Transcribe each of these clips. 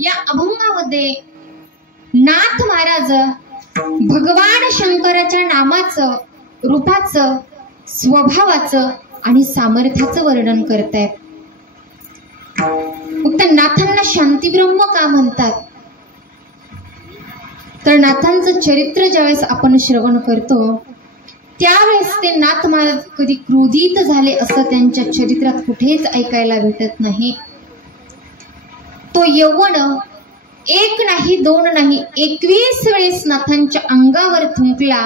या अभंगामध्ये नाथ महाराज भगवान शंकराच्या नामाचं, रूपाचं, स्वभावाचं आणि सामर्थ्याचं वर्णन करतायत. फक्त नाथांना शांतीब्रह्म का म्हणतात? तर नाथांचं चरित्र ज्यावेळेस आपण श्रवण करतो त्यावेळेस ते नाथ महाराज कधी क्रोधित झाले असं त्यांच्या चरित्रात कुठेच ऐकायला भेटत नाही. तो यौवन एक नाही, दोन नाही, 21 वेळेस नाथांच्या अंगावर थुंकला,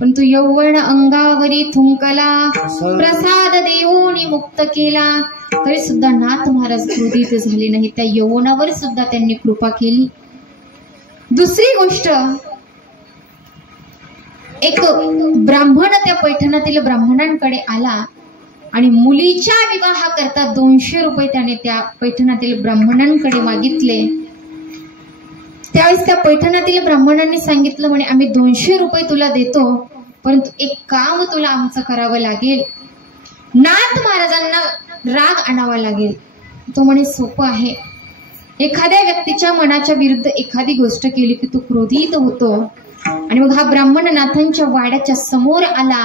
पण तो यौवन अंगावरी थुंकला, प्रसाद देऊन मुक्त केला, तरी सुद्धा नाथ महाराज क्रोधित झाले नाही. त्या यौवनावर सुद्धा त्यांनी कृपा केली. दुसरी गोष्ट, एक ब्राह्मण त्या पैठणातील ब्राह्मणांकडे आला आणि मुलीच्या विवाहाकरता 200 रुपये त्याने त्या पैठणातील ब्राह्मणांकडे मागितले. त्यावेळेस त्या पैठणातील ब्राह्मणांनी सांगितलं, म्हणे आम्ही 200 रुपये तुला देतो, परंतु एक काम तुला आमचं करावं लागेल. नाथ महाराजांना राग आणावा लागेल. तो म्हणे सोपं आहे. एखाद्या व्यक्तीच्या मनाच्या विरुद्ध एखादी गोष्ट केली की तो क्रोधित होतो. आणि मग हा ब्राह्मण नाथांच्या वाड्याच्या समोर आला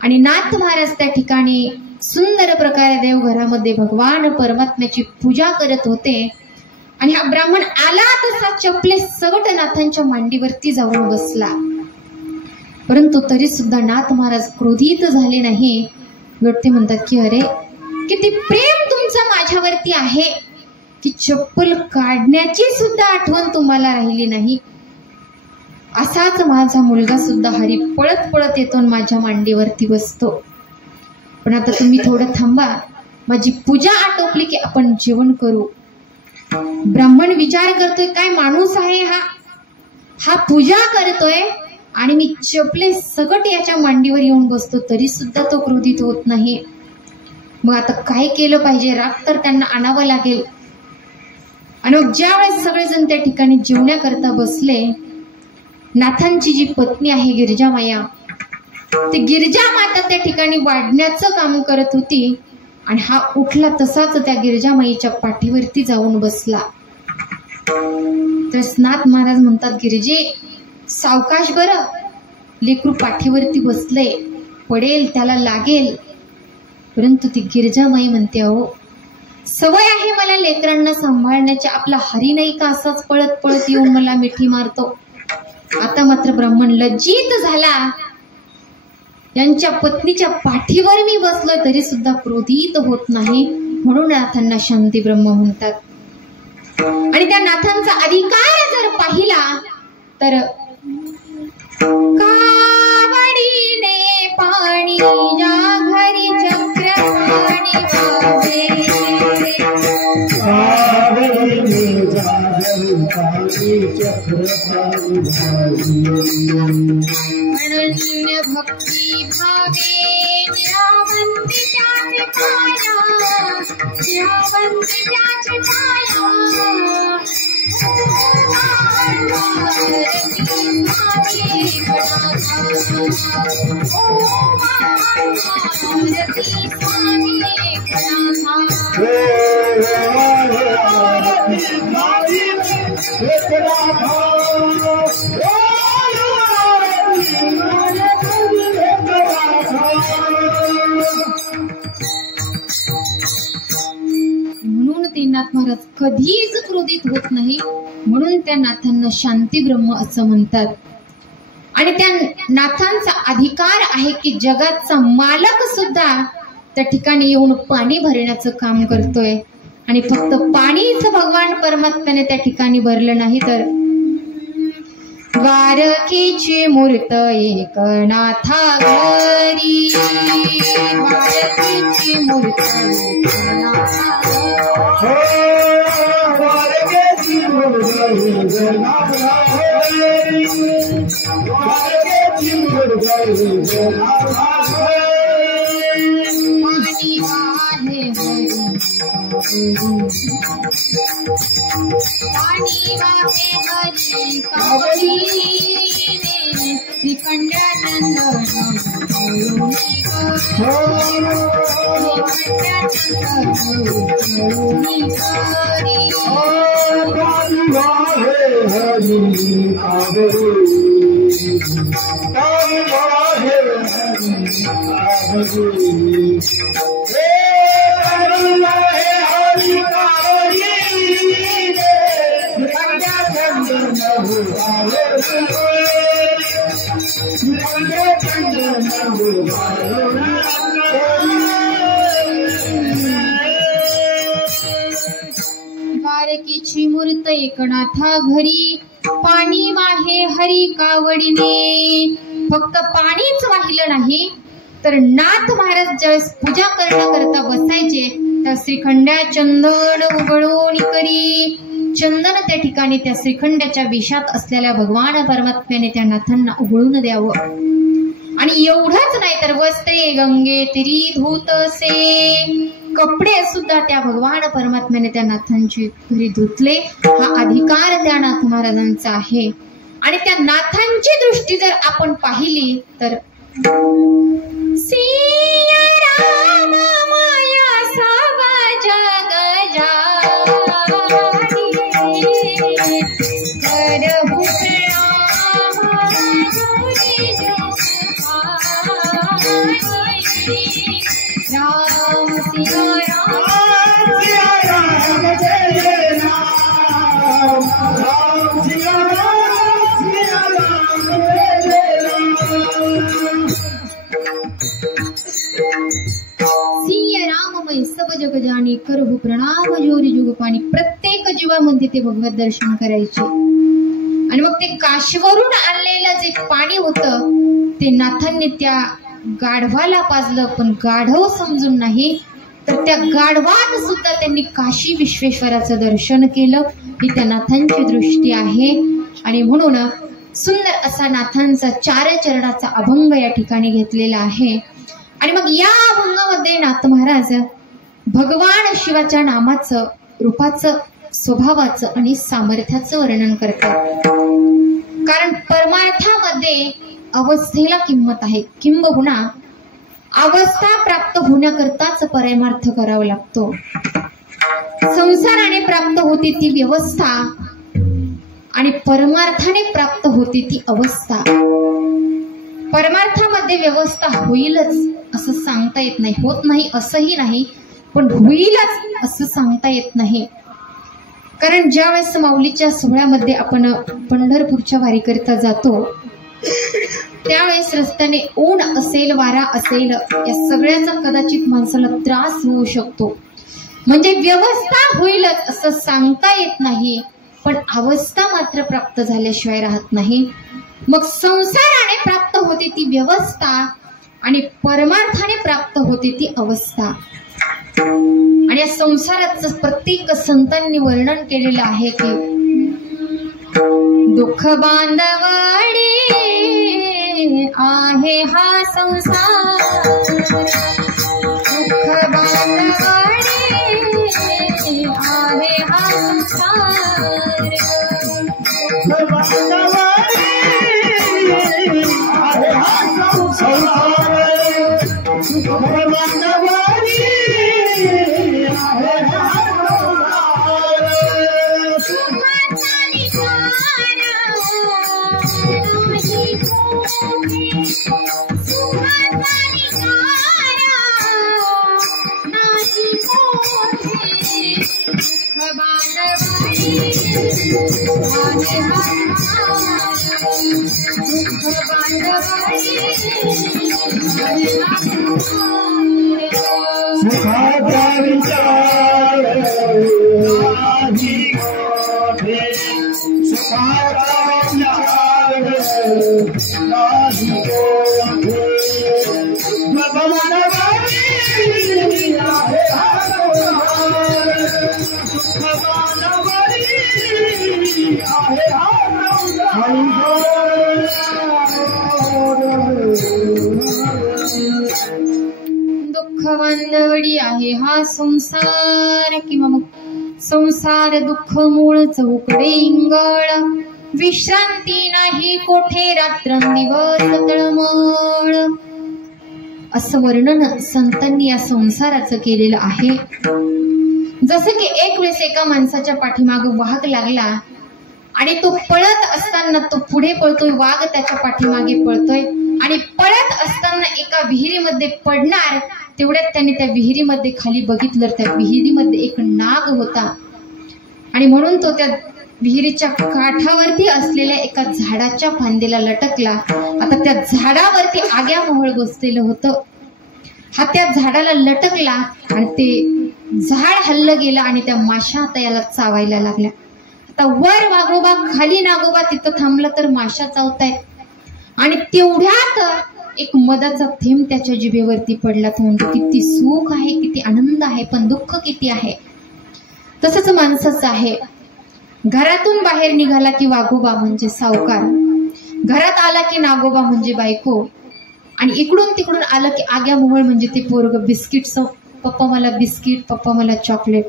आणि नाथ महाराज त्या ठिकाणी सुंदर प्रकारे देवघरामध्ये भगवान परमात्म्याची पूजा करत होते. आणि हा ब्राह्मण आला तसा चपले सगट नाथांच्या मांडीवरती जाऊन बसला. परंतु तरी सुद्धा नाथ महाराज क्रोधित झाले नाही. ते म्हणतात की अरे किती प्रेम तुमचं माझ्यावरती आहे की चप्पल काढण्याची सुद्धा आठवण तुम्हाला राहिली नाही. असाच माझा मुलगा सुद्धा हरी पळत पळत येतो आणि माझ्या मांडीवरती बसतो. पण आता तुम्ही थोडं थांबा, माझी पूजा आटोपली की आपण जेवण करू. ब्राह्मण विचार करतोय काय माणूस आहे हा पूजा करतोय आणि मी चपले सकट याच्या मांडीवर येऊन बसतो, तरी सुद्धा तो क्रोधित होत नाही. मग आता काय केलं पाहिजे? राग तर त्यांना आणावं लागेल. आणि मग ज्यावेळेस सगळेजण त्या ठिकाणी जेवण्याकरता बसले, नाथांची जी पत्नी आहे गिरिजामाया, ती गिरिजामाता त्या ठिकाणी वाढण्याचं काम करत होती. आणि हा उठला तसाच त्या गिरिजामाईच्या पाठीवरती जाऊन बसला. तर नाथ महाराज म्हणतात, गिरिजे सावकाश बरं, लेकरू पाठीवरती बसले, पडेल, त्याला लागेल. परंतु ती गिरिजामाई म्हणते, अहो सवय आहे मला लेकरांना सांभाळण्याची, आपला हरी नाही का असाच पळत पळत येऊन मला मिठी मारतो. आता मात्र ब्राह्मण लज्जित झाला. यांच्या पत्नीच्या पाठीवर मी बसलोय तरी सुद्धा क्रोधित होत नाही, म्हणून नाथांना शांती ब्रह्म म्हणतात. आणि त्या नाथांचा अधिकार जर पाहिला तर कावडीने पाणी या घरी चक्र पाणी वाहे, कावडीने जा घरी पाणी चक्र पाणी वाहे. अनन्य भक्ती भावे ज्यावंती त्याचे पाया, ज्यावंती त्याचे पाया. म्हणून ते नाथ महाराज कधीच क्रोधित होत नाही, म्हणून त्या नाथांना शांती ब्रह्म असं म्हणतात. आणि त्या नाथांचा अधिकार आहे की जगाचा मालक सुद्धा त्या ठिकाणी येऊन पाणी भरण्याचं काम करतोय. आणि फक्त पाणीच भगवान परमात्म्याने त्या ठिकाणी भरलं नाही, तर द्वारकेची मूर्त एक नाथा घरी, द्वारकेची मूर्त एक नाथा द्वारकेची मूर्त एक नाथा घरी, द्वारकेची मूर्त एक नाथा पाणी वाहे पाणी वाहे हरी कावडीने श्रीखंडानंद श्रीखंडानंद द्वारकेची मूर्त एकनाथा घरी पाणी वाहे हरी कावडीने. फक्त पाणीच वाहिलं नाही तर नाथ महाराज ज्यावेळेस पूजा करता बसायचे त्या श्रीखंड्या चंदन उघडून करी. चंदन त्या ठिकाणी त्या श्रीखंड्याच्या विषात असलेल्या भगवान परमात्म्याने त्या नाथांना उघडून द्यावं. आणि एवढंच नाही तर वस्त्रे गंगे तिरी धुतसे, कपडे सुद्धा त्या भगवान परमात्म्याने त्या नाथांची घरी धुतले. हा अधिकार त्या नाथ महाराजांचा आहे. आणि त्या नाथांची दृष्टी जर आपण पाहिली तर सिया राम माया सावा जग जानी करहु प्रणाम जोरी जगपानी. राम सिया राम सिया राम जय राम, राम सिया राम सिया राम जय राम. सिया राममय सब जग जाणी करहु प्रणाम जोरी जुगपाणी. प्रत्येक जीवामध्ये ते भगवत दर्शन करायचे. आणि मग ते काशीवरून आणलेलं जे पाणी होतं ते नाथांनी त्या गाढवाला पाजलं. पण गाढव समजून नाही तर त्या गाढवात सुद्धा त्यांनी काशी विश्वेश्वराचं दर्शन केलं. ही त्या नाथांची दृष्टी आहे. आणि म्हणून सुंदर असा नाथांचा 4 चरणाचा अभंग या ठिकाणी घेतलेला आहे. आणि मग या अभंगामध्ये नाथ महाराज भगवान शिवाच्या नामाचं, रूपाचं, स्वभावाचं आणि सामर्थ्याचं वर्णन करतात. कारण परमार्थामध्ये अवस्थेला किंमत आहे. किंबहुना अवस्था प्राप्त होण्याकरताच परमार्थ करावा लागतो. संसाराने प्राप्त होती ती व्यवस्था आणि परमार्थाने प्राप्त होती ती अवस्था. परमार्थामध्ये व्यवस्था होईलच असं सांगता येत नाही, होत नाही असंही नाही, पण होईलच असं सांगता येत नाही. कारण ज्यावेळेस माऊलीच्या सोहळ्यामध्ये आपण पंढरपूरच्या वारीकरिता जातो त्यावेळेस रस्त्याने ऊन असेल, वारा असेल, या सगळ्याचा कदाचित माणसाला त्रास होऊ शकतो. म्हणजे व्यवस्था होईलच असं सांगता येत नाही, पण अवस्था मात्र प्राप्त झाल्याशिवाय राहत नाही. मग संसाराने प्राप्त होते ती व्यवस्था आणि परमार्थाने प्राप्त होते ती अवस्था. आणि या संसाराचं प्रत्येक संतांनी वर्णन केलेलं आहे की दुःख बांधवडी आहे हा संसार, दुःख बांधवडी आहे हा संसार, दुःख बांधवडी आहे हा संसार, दुःख बांधवडी आहे हा दुःखवांदवडी आहे हा संसार. किंवा मग संसार दुःख मूळ चौकडे इंगळ, विश्रांती नाही कोठे रात्रंदिवस तळमळ. असं वर्णन संतांनी या संसाराचं केलेलं आहे. जसं की एक वेळेस एका माणसाच्या पाठीमाग वाहक लागला आणि तो पळत असताना तो पुढे पळतोय, वाघ त्याच्या पाठीमागे पळतोय आणि पळत असताना एका विहिरीमध्ये पडणार. तेवढ्यात त्याने त्या विहिरीमध्ये खाली बघितलं, त्या विहिरीमध्ये एक नाग होता आणि म्हणून तो त्या विहिरीच्या काठावरती असलेल्या एका झाडाच्या फांदीला लटकला. आता त्या झाडावरती आग्या मोहळ बसलेलं होतं. हा त्या झाडाला लटकला आणि ते झाड हल्लं गेलं आणि त्या माशा आता याला चावायला लागल्या. आता वर वाघोबा खाली नागोबा तिथं थांबलं तर माशा चावतायत आणि तेवढ्यात एक मधाचा थेंब त्याच्या जिभेवरती पडला. तो म्हणतो किती सुख आहे, किती आनंद आहे, पण दुःख किती आहे. तसंच माणसाचं आहे. घरातून बाहेर निघाला की वाघोबा म्हणजे सावकार, घरात आला की नागोबा म्हणजे बायको, आणि इकडून तिकडून आलं की आग्या मोहळ म्हणजे ते पोरग. बिस्किट, पप्पा मला बिस्किट, पप्पा मला चॉकलेट.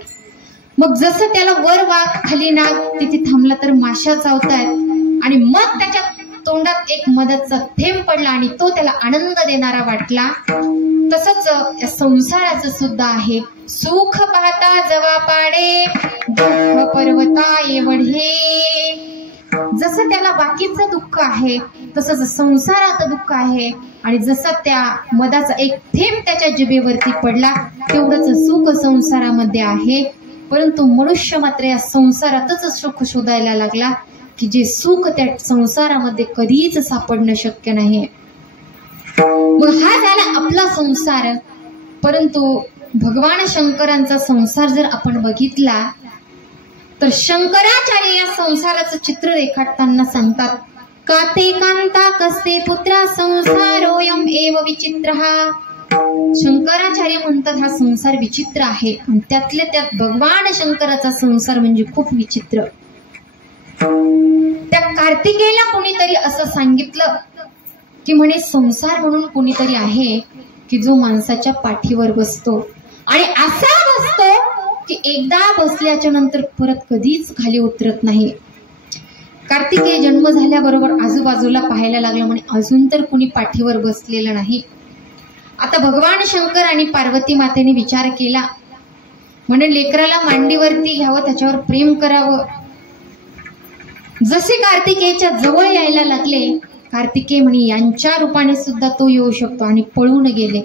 मग जसं त्याला वर वाघ खाली नाग, तिथे थांबला तर माशा चावतायत आणि मग त्याच्या तोंडात एक मधाचा थेंब पडला आणि तो त्याला आनंद देणारा वाटला. तसंच या संसाराचं सुद्धा आहे. सुख पाहता जवा पाडे, दुःख पर्वता एवढे. जसं त्याला बाकीचं दुःख आहे तसंच संसाराचं दुःख आहे. आणि जसं त्या मधाचा एक थेंब त्याच्या जिभेवरती पडला तेवढंच सुख संसारामध्ये आहे. परंतु मनुष्य मात्र या संसारातच सुख शोधायला लागला की जे सुख त्या संसारामध्ये कधीच सापडणं शक्य नाही. मग हा झाला आपला संसार. परंतु भगवान शंकरांचा संसार जर आपण बघितला तर शंकराचार्य या संसाराचं चित्र रेखाटताना सांगतात, काते कांता कसे पुत्रा संसारोयम एव विचित्रहा. शंकराचार्य म्हणतात हा संसार विचित्र आहे आणि त्यातल्या त्यात भगवान शंकराचा संसार म्हणजे खूप विचित्र. त्या कार्तिकेयला कोणीतरी असं सांगितलं की म्हणे संसार म्हणून कोणीतरी आहे की जो माणसाच्या पाठीवर बसतो आणि असा बसतो की एकदा बसल्याच्या नंतर परत कधीच खाली उतरत नाही. कार्तिकेय जन्म झाल्याबरोबर आजूबाजूला पाहायला लागला, म्हणे अजून तर कुणी पाठीवर बसलेलं नाही. आता भगवान शंकर आणि पार्वती मातेने विचार केला, म्हणे लेकराला मांडीवरती घ्यावं, त्याच्यावर प्रेम करावं. जसे कार्तिकेयच्या जवळ यायला लागले, कार्तिकेय म्हणे यांच्या रूपाने सुद्धा तो येऊ शकतो आणि पळून गेले.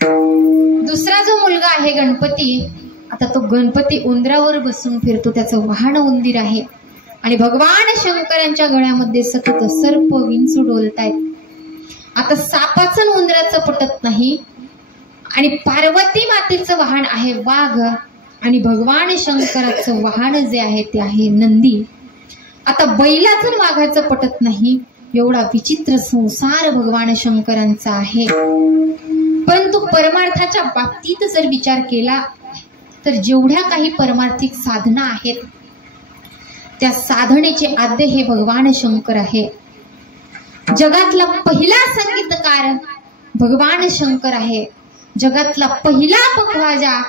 दुसरा जो मुलगा आहे गणपती, आता तो गणपती उंदरावर बसून फिरतो, त्याचं वाहन उंदीर आहे आणि भगवान शंकरांच्या गळ्यामध्ये सतत सर्प विंचू डोलतायत. आता सापाचं उंदराचं पटत नाही आणि पार्वती मातेचं वाहन आहे वाघ आणि भगवान शंकराचं वाहन जे आहे ते आहे नंदी. आता बैलाचं वाघाचं पटत नाही. एवढा विचित्र संसार भगवान शंकरांचा आहे. परंतु परमार्थाच्या बाबतीत जर विचार केला तर जेवढ्या काही परमार्थिक साधना आहेत त्या साधनेचे आद्य हे भगवान शंकर आहे. जगातला पहिला संगीतकार भगवान शंकर आहे. जगातला पहिला पखवाजा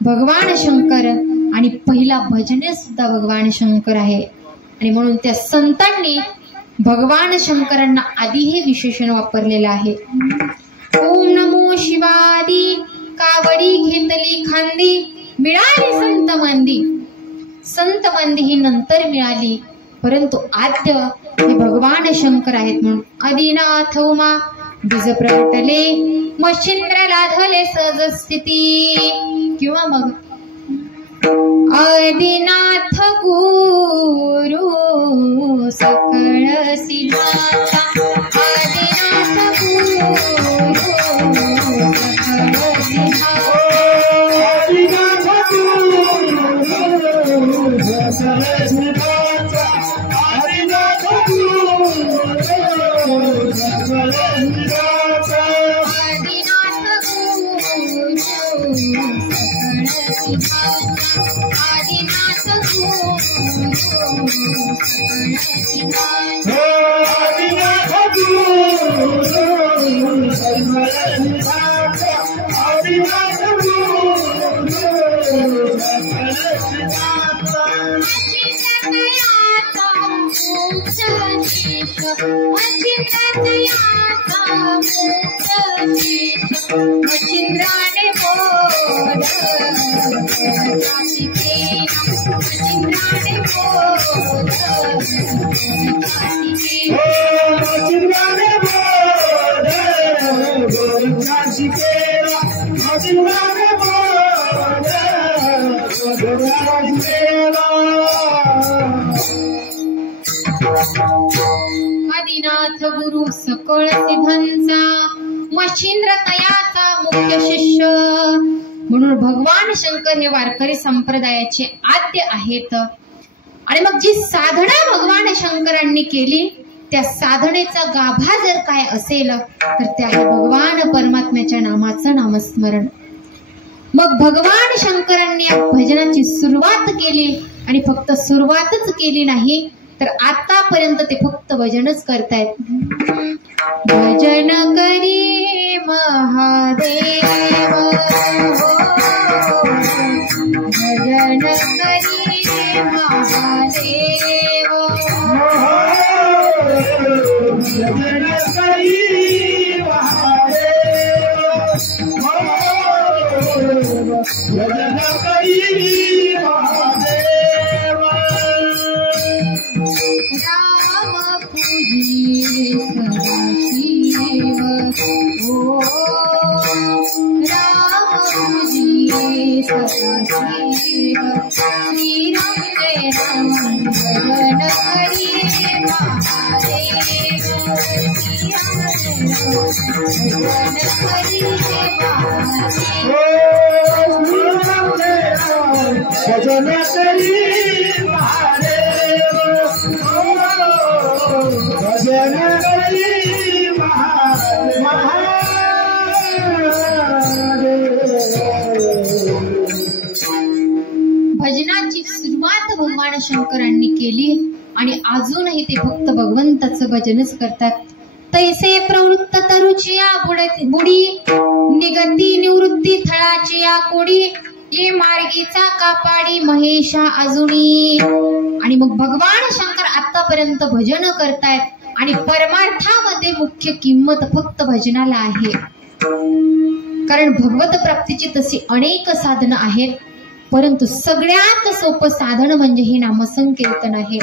भगवान शंकर आणि पहिला भजने सुद्धा भगवान शंकर आहे. आणि म्हणून त्या संतांनी भगवान शंकरांना आधी हे विशेषण वापरलेलं आहे. ओम नमो शिवादी, कावडी घेतली खांदी, मिळाली संत मांदी. संत मांदी ही नंतर मिळाली, परंतु आद्य हे भगवान शंकर आहेत. म्हणून आदिनाथ उमा बीज प्रगटले, मच्छिंद्र लाधले सहज स्थिती. किंवा मग आदिनाथ गुरु सकळ सिद्धांता, आदिनाथ गुरु सकळ सिद्धांता, आदिनाथ गुरु सकळ सिद्धांता, आदिनाथ गुरु सकळ सिद्धांता, आदिनाथ गुरु सकळ सिद्धांता, आदिनाथ गुरु मच्छिंद्राने बोध आदिनाथ गुरु सकळ सिद्धांचा मच्छिंद्र तयाचा मुख्य शिष्य म्हणून भगवान शंकर हे वारकरी संप्रदायाचे आद्य आहेत. आणि मग जी साधना भगवान शंकरांनी केली त्या साधनेचा गाभा जर काय असेल तर त्या आहे भगवान परमात्म्याच्या नामाचं नामस्मरण. मग भगवान शंकरांनी या भजनाची सुरुवात केली आणि फक्त सुरुवातच केली नाही तर आतापर्यंत ते फक्त भजनच करतायत. भजन करी महादेव भजन करी महादेव भजन करी महादेव भजन करी महादेव राम पूजी सदाशिव ओ राम पूजी सदाशिव श्रीराम जय राम भजन करी महादेव श्रीराम जय राम भजन करी महादेव भजन करी महादेव भजन करी महादेव. भजनाची सुरुवात भगवान शंकरांनी केली आणि अजूनही ते फक्त भगवंताचं भजनच करतात. तैसे प्रवृत्त तरुची या बुडी निगती निवृत्ती थळाची या कोडी ये मार्गीचा कापाडी महेशा अजुनी. आणि मग भगवान शंकर आतापर्यंत भजन करतायत आणि परमार्थामध्ये मुख्य किंमत फक्त भजनाला आहे. कारण भगवत प्राप्तीची तशी अनेक साधनं आहेत परंतु सगळ्यात सोपं साधन म्हणजे हे नामसंकीर्तन आहे.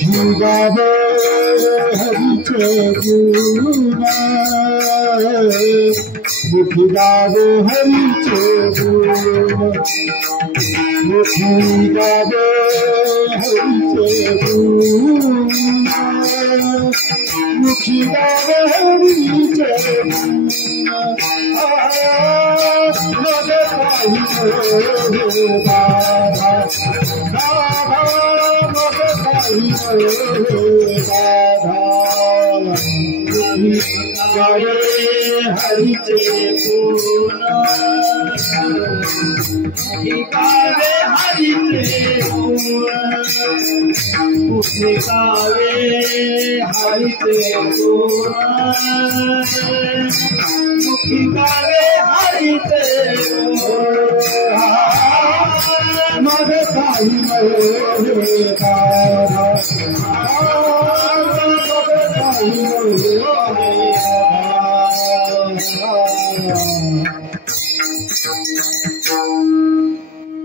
मुखी गावे हरिचे गुणा मुखी गावे हरिचे गुणा मुखी गावे हरिचे गुणा मुखी गावे हरिचे गुणा मग पाहिजे राधा राधा मग गावे हरिचे गुणा गावे हरिचे गुणा गावे हरिचे गुणा गावे हरिचे गुणा मग पाहिजे राधा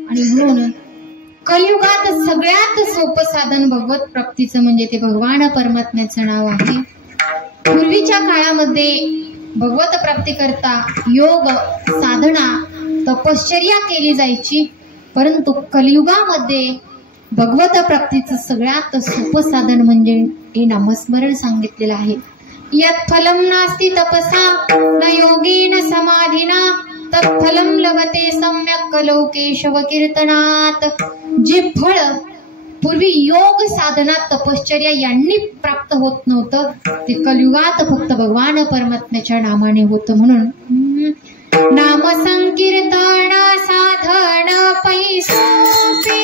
आणि म्हणून कलियुगात सगळ्यात सोपं साधन भगवत प्राप्तीचं म्हणजे ते भगवान परमात्म्याचं नाव आहे. पूर्वीच्या काळामध्ये भगवत प्राप्ती करता योग साधना तपश्चर्या केली जायची परंतु कलियुगामध्ये भगवत प्राप्तीचं सगळ्यात सोपं साधन म्हणजे हे नामस्मरण सांगितलेलं आहे. यत् फलं नास्ति तपसा न योगेन समाधिना तत्फलं लभते सम्यक् कलौ केशव कीर्तनात. जे फळ पूर्वी योग साधना तपश्चर्या यांनी प्राप्त होत नव्हतं, ते कलियुगात फक्त भगवान परमात्म्याच्या नामाने होतं. म्हणून नाम संकीर्तन साधन पैसोपे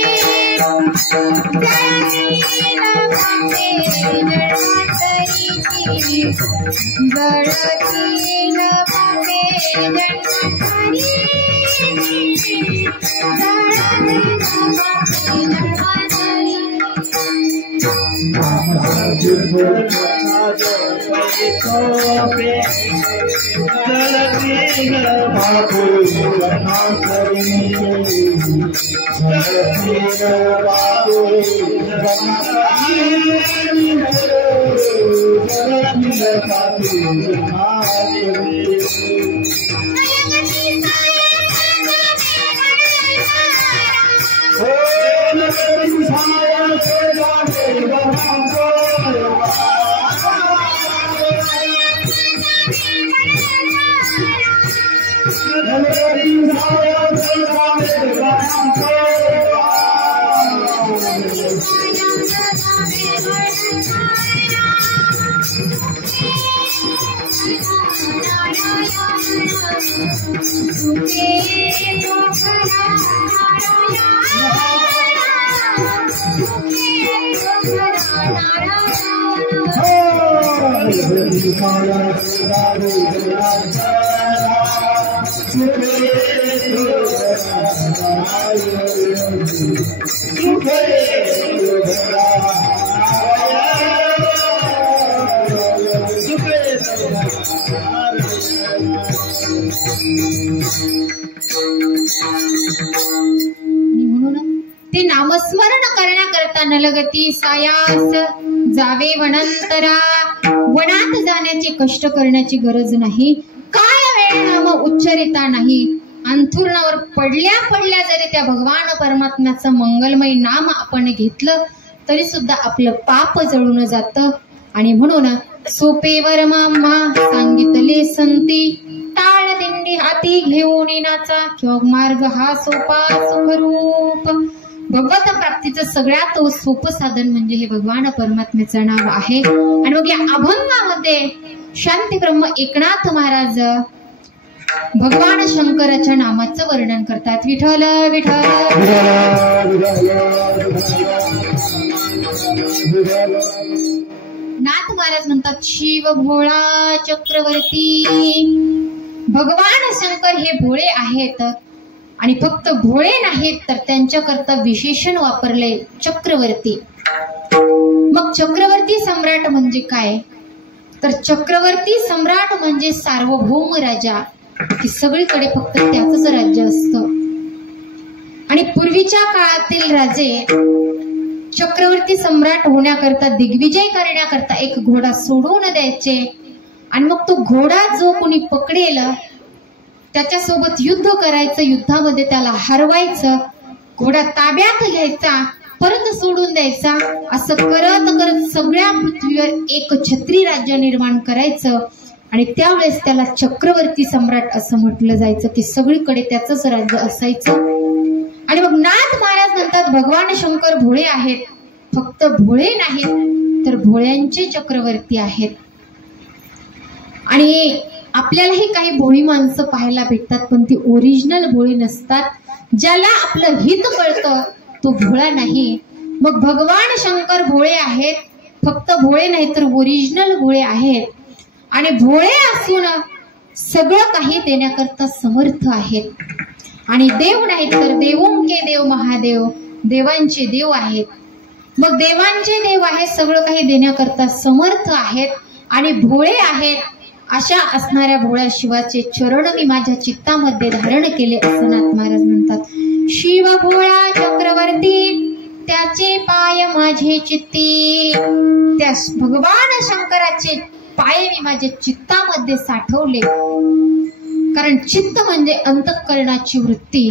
ते नामस्मरण करण्याकरता नलगती सायास जावे वनांतरा. वनात जाण्याचे कष्ट करण्याची गरज नाही, काय वेळ नाम उच्चरिता नाही. अंथुरणावर पडल्या पडल्या जरी त्या भगवान परमात्म्याचं मंगलमय नाम आपण घेतलं तरी सुद्धा आपलं पाप जळून जातं. आणि म्हणून सोपेवर मामा सांगितले संती, टाळ दिंडी हाती घेऊन नाचा, किंवा मार्ग हा सोपा सुखरूप. भगवत प्राप्तीचं सगळ्यात सोपं साधन म्हणजे हे भगवान परमात्म्याचं नाव आहे. आणि मग या अभंगामध्ये शांती ब्रह्म एकनाथ महाराज भगवान शंकराच्या नामाचं वर्णन करतात. विठ्ठल विठ्ठल. नाथ महाराज म्हणतात शिव भोळा चक्रवर्ती. भगवान शंकर हे भोळे आहेत आणि फक्त भोळे नाहीत तर त्यांच्याकरता विशेषण वापरले चक्रवर्ती. मग चक्रवर्ती सम्राट म्हणजे काय, तर चक्रवर्ती सम्राट म्हणजे सार्वभौम राजा, की सगळीकडे फक्त त्याचंच राज्य असतं. आणि पूर्वीच्या काळातील राजे चक्रवर्ती सम्राट होण्याकरता, दिग्विजय करण्याकरता एक घोडा सोडून द्यायचे आणि मग तो घोडा जो कोणी पकडेल त्याच्यासोबत युद्ध करायचं, युद्धामध्ये त्याला हरवायचं, घोडा ताब्यात घ्यायचा, परत सोडून द्यायचा. असं करत करत सगळ्या पृथ्वीवर एक छत्री राज्य निर्माण करायचं. आणि त्यावेळेस त्याला चक्रवर्ती सम्राट असं म्हटलं जायचं, की सगळीकडे त्याचंच राज्य असायचं. आणि मग नाथ महाराज म्हणतात भगवान शंकर भोळे आहेत, फक्त भोळे नाहीत तर भोळ्यांचे चक्रवर्ती आहेत. आणि आपल्यालाही काही भोळी माणसं पाहायला भेटतात, पण ती ओरिजिनल भोळी नसतात. ज्याला आपलं हित कळतं तो भोळा नाही. मग भगवान शंकर भोळे आहेत, फक्त भोळे नाही तर ओरिजिनल भोळे आहेत. आणि भोळे असून सगळं काही देण्याकरता समर्थ आहेत. आणि देव नाही तर देवोंके देव महादेव, देवांचे देव आहेत. मग देवांचे देव आहेत, सगळं काही देण्याकरता समर्थ आहेत आणि भोळे आहेत. अशा असणाऱ्या भोळ्या शिवाचे चरण मी माझ्या चित्तामध्ये धारण केले असं नाथ महाराज म्हणतात. शिव भोळा चक्रवर्ती त्याचे पाय माझे चित्ती. त्या भगवान शंकराचे पाय मी माझ्या चित्तामध्ये साठवले, कारण चित्त म्हणजे अंतःकरणाची वृत्ती.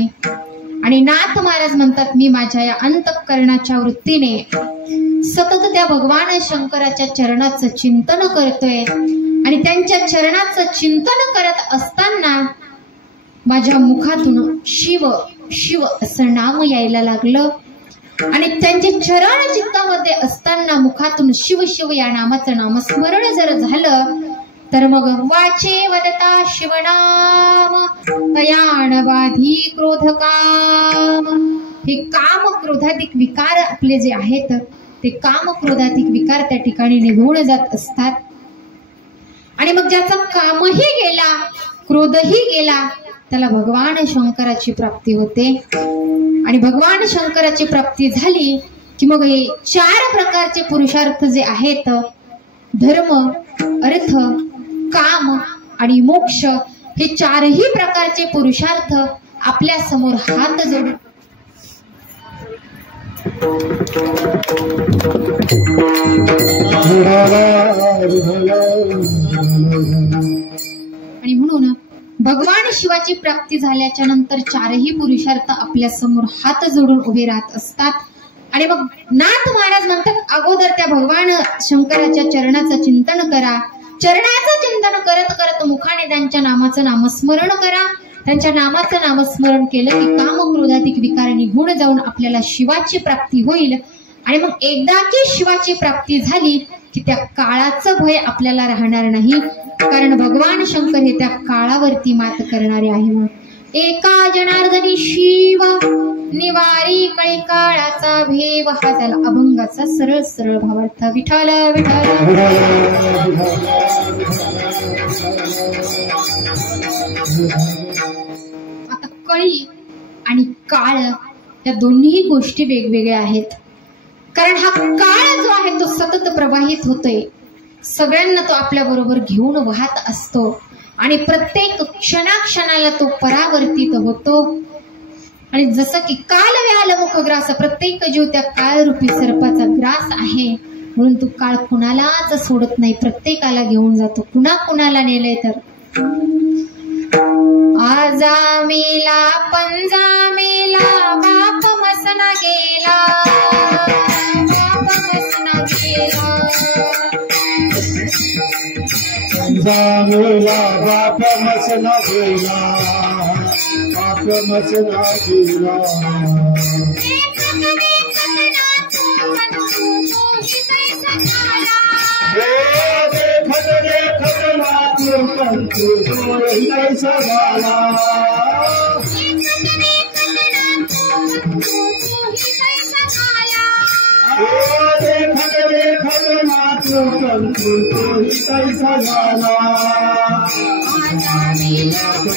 आणि नाथ महाराज म्हणतात मी माझ्या या अंतःकरणाच्या वृत्तीने सतत त्या भगवान शंकराच्या चरणाचं चिंतन करतोय. आणि त्यांच्या चरणाचं चिंतन करत असताना माझ्या मुखातून शिव शिव असं नाम यायला लागलं. आणि त्यांचे चरण चित्तामध्ये असताना मुखातून शिव शिव या नामाचं नामस्मरण जर झालं तर मग वाचे वदता शिवनाम तयान बाधी क्रोध काम. हे काम क्रोधाधिक विकार आपले जे आहेत ते काम क्रोधाधिक विकार त्या ठिकाणी निघून जात असतात. आणि मग ज्याचा कामही गेला क्रोधही गेला त्याला भगवान शंकराची प्राप्ती होते. आणि भगवान शंकराची प्राप्ती झाली की मग हे 4 प्रकारचे पुरुषार्थ जे आहेत धर्म अर्थ काम आणि मोक्ष हे 4ही प्रकारचे पुरुषार्थ आपल्या समोर हात जोडून आणि म्हणून भगवान शिवाची प्राप्ती झाल्याच्या नंतर 4ही पुरुषार्थ आपल्या समोर हात जोडून उभे राहत असतात. आणि मग नाथ महाराज म्हणतात अगोदर त्या भगवान शंकराच्या चरणाचं चिंतन करा. चरणाचं चिंतन करत करत मुखाने त्यांच्या नामाचं नामस्मरण करा. त्यांच्या नामाचं नामस्मरण केलं की काम क्रोधाधिक विकार निघून जाऊन आपल्याला शिवाची प्राप्ती होईल. आणि मग एकदाची शिवाची प्राप्ती झाली की त्या काळाचं भय आपल्याला राहणार नाही, कारण भगवान शंकर हे त्या काळावरती मात करणारे आहे. म्हणून एका जनार्दनी शिव निवारी कळी काळाचा भेव हा झाला अभंगाचा सरळ सरळ भावार्थ. विठ्ठल विठ्ठल. आता कळी आणि काळ या दोन्ही गोष्टी वेगवेगळ्या आहेत, कारण हा काळ जो आहे तो सतत प्रवाहित होतोय. सगळ्यांना तो आपल्या बरोबर घेऊन वाहत असतो आणि प्रत्येक क्षणाक्षणाला तो परावर्तित होतो. आणि जसं की काल व्याल मुखग्रास प्रत्येक जीव त्या काळरूपी सर्पाचा ग्रास आहे, म्हणून तो काळ कुणालाच सोडत नाही, प्रत्येकाला घेऊन जातो. कुणाला नेलंय तर आजा मेला पंजा मेला बाप मसना गेला मेला बाप मसना गेला बाप मसना गेला. देखत देखत नाचू पंचू तोही कैसा झाला. देखत देखत नाचू पंचू तोही कैसा झाला. आजा मेला पंजा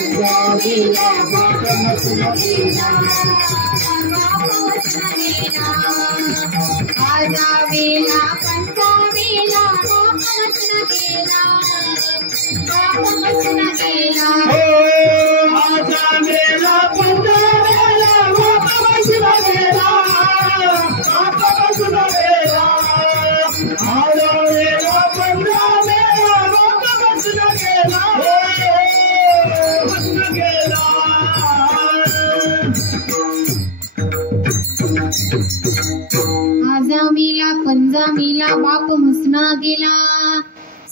मेला बाप मसना गेला बाप मसना गेला. आजा मेला पंजा मेला बाप मसना गेला बाप मसना गेला. आजा मेला पंजा मेला बाप मसना गेला बाप मसना गेला. आजा मेला पंजा मेला बाप मसना गेला मसना गेला. आजा मेला पंजा मेला बाप मसना गेला.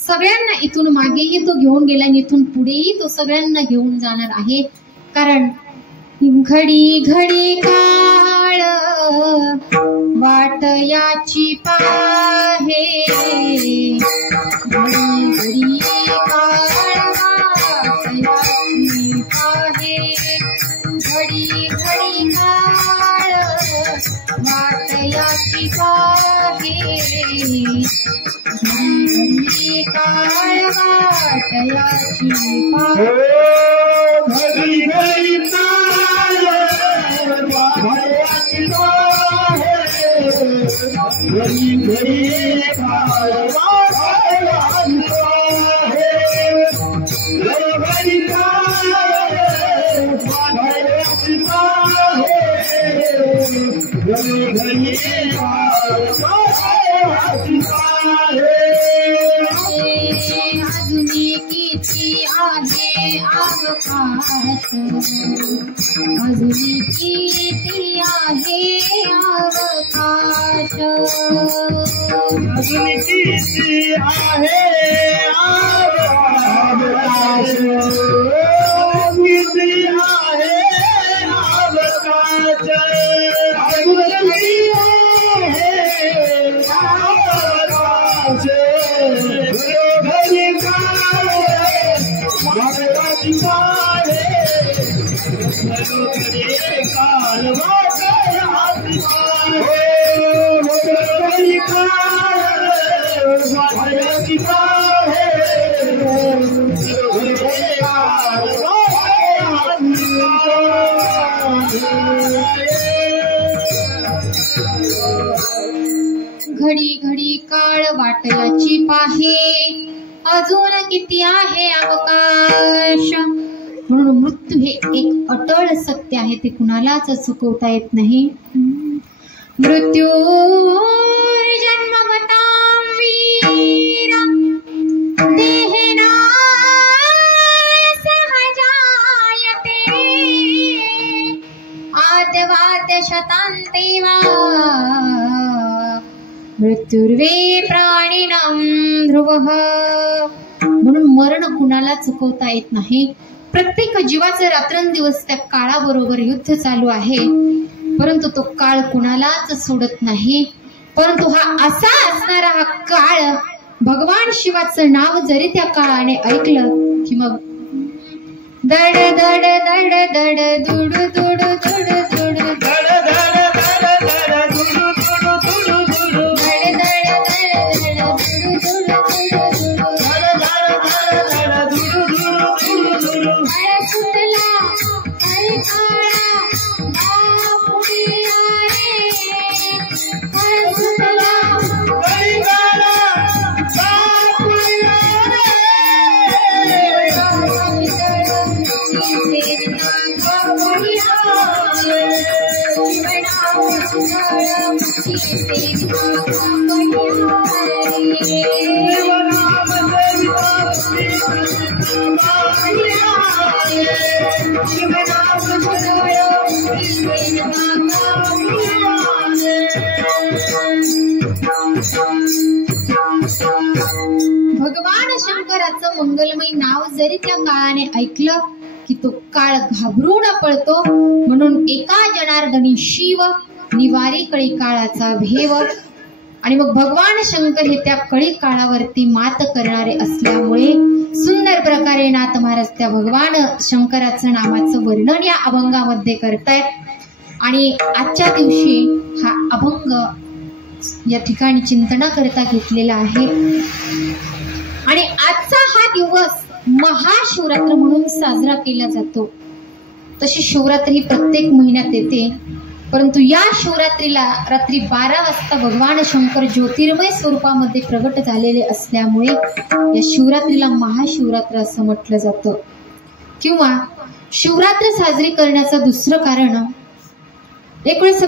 सगळ्यांना इथून मागेही तो घेऊन गेला आणि इथून पुढेही तो सगळ्यांना घेऊन जाणार आहे, कारण घडी घडी काळ वाट याची पाहे. घडी घडी काळ वाट याची पाहे. घडी घडी काळ वाट याची पाहे. घडी काळ वाट याची पाहे. घडी घडी काळ वाट याची पाहे. घडी घडी काळ वाट याची पाहे. घडी काळ वाट याची पाहे. घडी घडी काळ वाट याची पाहे. अजूनी किती आहे अवकाश, अजूनी किती आहे अवकाश. अजून किती आहे अवकाश. किती आहे अवकाश. अजून किती घडी घडी काळ वाटयाची पाहे, अजून किती आहे अवकाश. म्हणून मृत्यू हे एक अटळ सत्य आहे, ते कुणालाच चुकवता येत नाही. मृत्यू जन्मवतां वीरा देहेना सहजायते, आद्यवाद्य शतान्ते वा मृत्युर्वे प्राणिनां ध्रुवः. म्हणून मरण कुणाला चुकवता येत नाही. प्रत्येक जीवाचं रात्रंदिवस त्या काळाबरोबर युद्ध चालू आहे, परंतु तो काळ कुणालाच सोडत नाही. परंतु हा असा असणारा हा काळ, भगवान शिवाचं नाव जरी त्या काळाने ऐकलं की मग दड दड दड दड दुड दुड दुड दुड भगवान शंकराचं मंगलमय नाव जरी त्या काळाने ऐकलं की तो काळ घाबरून पळतो. म्हणून एका जनार्दनी शिव निवारी कळी काळाचा भेव. आणि मग भगवान शंकर हे त्या कळी काळावरती मात करणारे असल्यामुळे सुंदर प्रकारे नाथ महाराज त्या भगवान शंकराचं नामाचं वर्णन या अभंगामध्ये करतायत. आणि आजच्या दिवशी हा अभंग या ठिकाणी चिंतना करता घेतलेला आहे. आणि आजचा हा दिवस महाशिवरात्र म्हणून साजरा केला जातो. तशी शिवरात्री प्रत्येक महिन्यात येते, परंतु या शिवरात्रीला रात्री 12 वाजता भगवान शंकर ज्योतिर्मय स्वरूपामध्ये प्रगट झालेले असल्यामुळे या शिवरात्रीला महाशिवरात्र असं म्हटलं जातं. किंवा शिवरात्र साजरी करण्याचं दुसरं कारण, एक वेळेस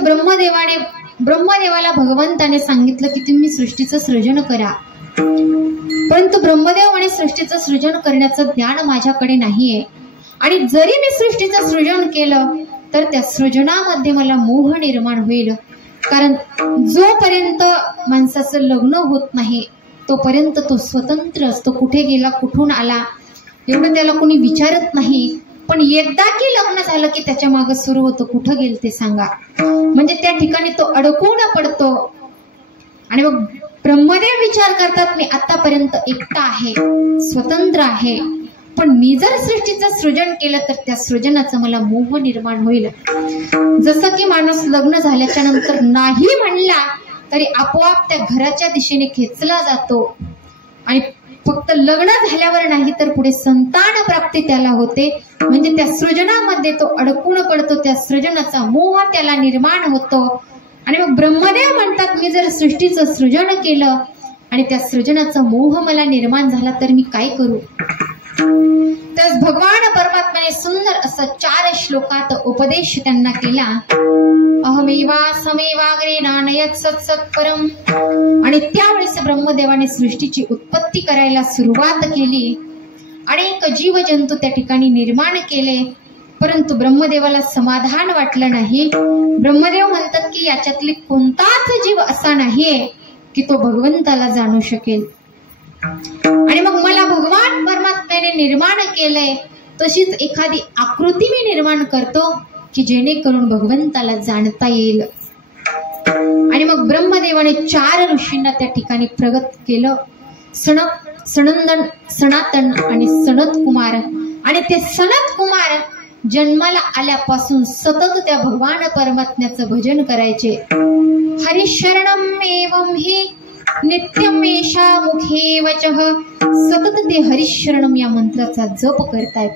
ब्रह्मदेवाला भगवंताने सांगितलं की तुम्ही सृष्टीचं सृजन करा, परंतु ब्रह्मदेव म्हणे सृष्टीचं सृजन करण्याचं ज्ञान माझ्याकडे नाहीये, आणि जरी मी सृष्टीचं सृजन केलं तर त्या सृजनामध्ये मला मोह निर्माण होईल. कारण जोपर्यंत माणसाचं लग्न होत नाही तोपर्यंत तो स्वतंत्र असतो. कुठे गेला, कुठून आला, एवढं त्याला कोणी विचारत नाही. पण एकदा की लग्न झालं की त्याच्या मागे सुरू होतं कुठं गेल ते सांगा. म्हणजे त्या ठिकाणी तो अडकून पडतो. आणि मग ब्रह्मदेव विचार करतात, मी आतापर्यंत एकटा आहे, स्वतंत्र आहे, पण मी जर सृष्टीचं सृजन केलं तर त्या सृजनाचा मला मोह निर्माण होईल. जसं की माणूस लग्न झाल्याच्या नंतर नाही म्हणला तरी आपोआप त्या घराच्या दिशेने खेचला जातो. आणि फक्त लग्न झाल्यावर नाही तर पुढे संतान प्राप्ती त्याला होते. म्हणजे त्या सृजनामध्ये तो अडकून पडतो, त्या सृजनाचा मोह त्याला निर्माण होतो. आणि मग ब्रह्मदेव म्हणतात, मी जर सृष्टीचं सृजन केलं आणि त्या सृजनाचा मोह मला निर्माण झाला तर मी काय करू. तर भगवान परमात्म्याने सुंदर असं 4 श्लोकात उपदेश त्यांना केला. अहमेवा समेवाग्रे नानयत सत्सत्परम. आणि त्यावेळेस ब्रह्मदेवाने सृष्टीची उत्पत्ती करायला सुरुवात केली. अनेक जीवजंतू त्या ठिकाणी निर्माण केले, परंतु ब्रह्मदेवाला समाधान वाटलं नाही. ब्रह्मदेव म्हणतात की याच्यातली कोणताच जीव असा नाहीये की तो भगवंताला जाणू शकेल. आणि मग मला भगवान परमात्म्याने निर्माण केलंय तशीच एखादी आकृती मी निर्माण करतो की जेणेकरून भगवंताला जाणता येईल. आणि मग ब्रह्मदेवाने 4 ऋषींना त्या ठिकाणी प्रगत केलं. सनंदन, सनातन आणि सनत कुमार. आणि ते सनत कुमार जन्माला आल्यापासून सतत त्या भगवान परमात्म्याचं भजन करायचे. हरिशरणम एवं हि नित्यमेषा मुखे वचः. सतत ते हरिशरणम या मंत्राचा जप करतायत.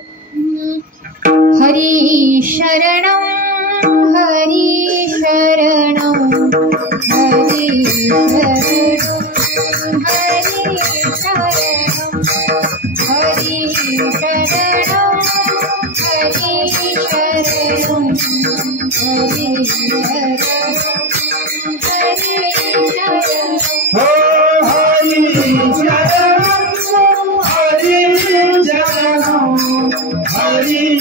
हरी शरणम हरी शरणम हरी शरणम हरी शरणम हरी शरणम हरी शरणम हरी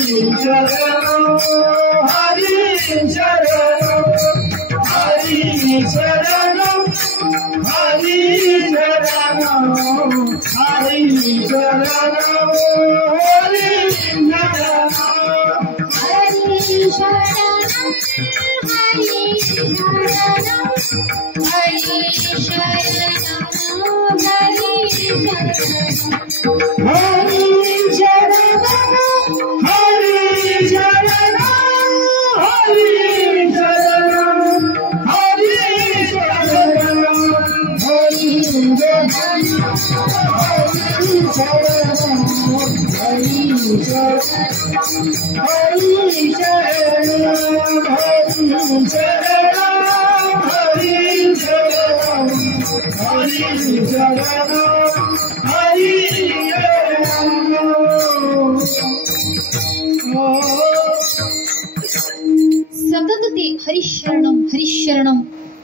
सतत ते हरिशरणम हरिशरणम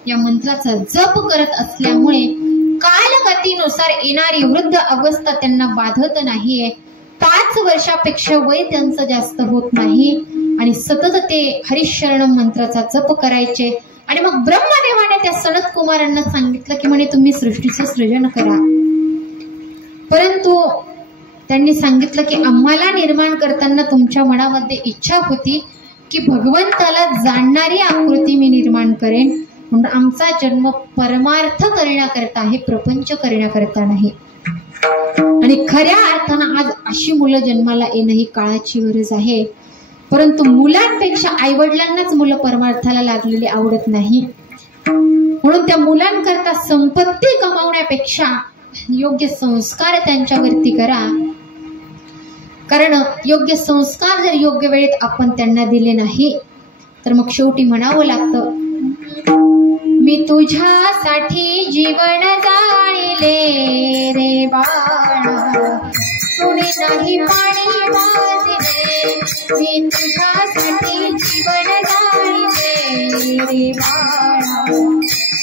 या मंत्राचा जप करत असल्यामुळे कालगतीनुसार येणारी वृद्ध अवस्था त्यांना बाधत नाहीये. 5 वर्षापेक्षा वय त्यांचं जास्त होत नाही आणि सतत ते हरिशरणम मंत्राचा जप करायचे. आणि मग ब्रह्मदेवाने त्या सनत कुमारांना सांगितलं की म्हणे तुम्ही सृष्टीचं सृजन करा. परंतु त्यांनी सांगितलं की आम्हाला निर्माण करताना तुमच्या मनामध्ये इच्छा होती की भगवंताला जाणणारी आकृती मी निर्माण करेन, म्हणून आमचा जन्म परमार्थ करण्याकरता आहे, प्रपंच करण्याकरता नाही. आणि खऱ्या अर्थानं आज अशी मुलं जन्माला येणं ही काळाची गरज आहे. परंतु मुलांपेक्षा आईवडिलांनाच मुलं परमार्थाला लागलेली आवडत नाही. म्हणून त्या मुलांकरता संपत्ती कमावण्यापेक्षा योग्य संस्कार त्यांच्यावरती करा. कारण योग्य संस्कार जर योग्य वेळेत आपण त्यांना दिले नाही तर मग शेवटी म्हणावं लागतं, मी तुझ्यासाठी जीवन जाळले रे बाळा, तुने नाही पाणी वाजले. मी तुझ्यासाठी जीवन जाळले रे बाळा,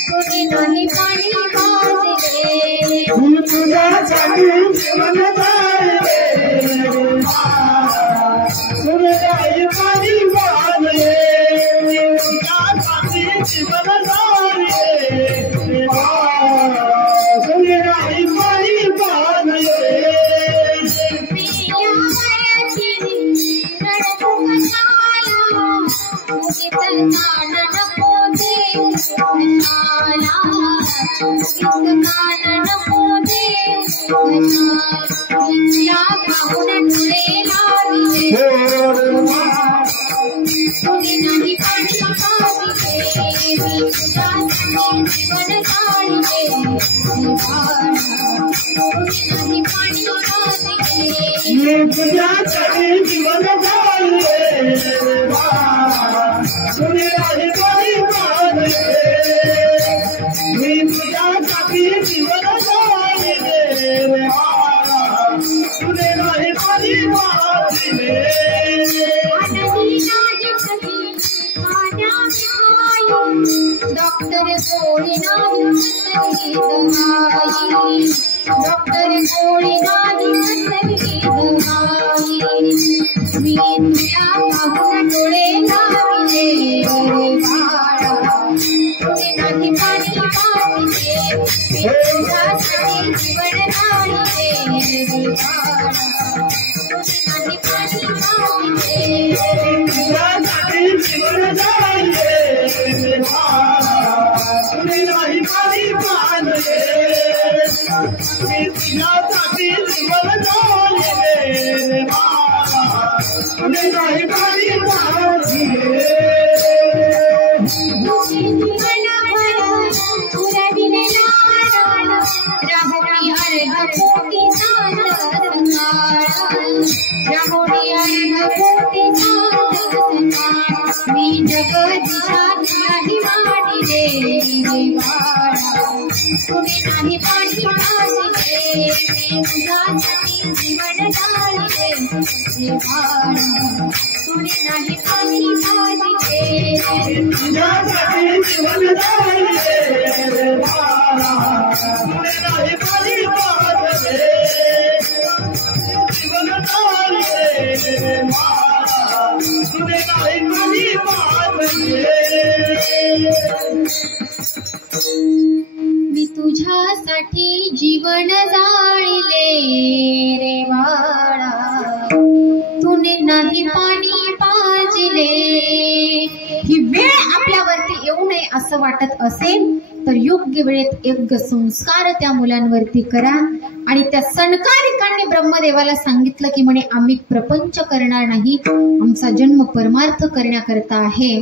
तुने नाही पाणी वाजले. तुझ्यासाठी जीवन जाळले तुने नाही पाणी वाजले. तुझ्यासाठी जीवन तुने नाही पाणी पाजले मी जगदिशात नाही मांडिले देवाळा तुम्ही नाही पाणी पाजले मी तुझ्यासाठी जीवन ढाळले देवाळा तुम्ही नाही पाणी पाजले तुझ्यासाठी जीवन ढाळले देवाळा तुने नाही पाणी पाजले जीवन ढाळले देवाळा तुने नाही पाणी पाजले मी तुझ्यासाठी जीवन जाळले रे बाळा तुने नाही पाणी पाजले ही वेळ आपल्यावरती येऊ नये असं वाटत असेल तर योग्य वेळेत एक संस्कार त्या मुलांवरती करा आणि त्या सनकालिकांनी ब्रह्मदेवाला सांगितलं की म्हणे आम्ही प्रपंच करणार नाही आमचा जन्म परमार्थ करण्याकरता आहे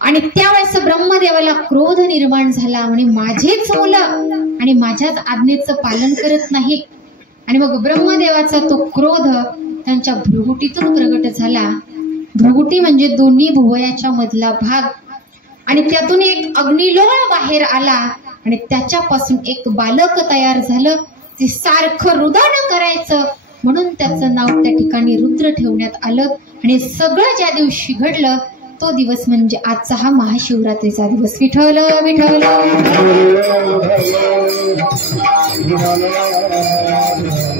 आणि त्यावेळेस ब्रह्मदेवाला क्रोध निर्माण झाला म्हणे माझेच मुलं आणि माझ्याच आज्ञेचं पालन करत नाही आणि मग ब्रह्मदेवाचा तो क्रोध त्यांच्या भ्रुगुटीतून प्रगट झाला भ्रुगुटी म्हणजे दोन्ही भुवयाच्या मधला भाग आणि त्यातून एक अग्निलोळ बाहेर आला आणि त्याच्यापासून एक बालक तयार झालं ते सारखं रुदन करायचं म्हणून त्याचं नाव त्या ठिकाणी रुद्र ठेवण्यात आलं आणि सगळं ज्या दिवशी घडलं तो दिवस म्हणजे आजचा हा महाशिवरात्रीचा दिवस विठ्ठल विठ्ठल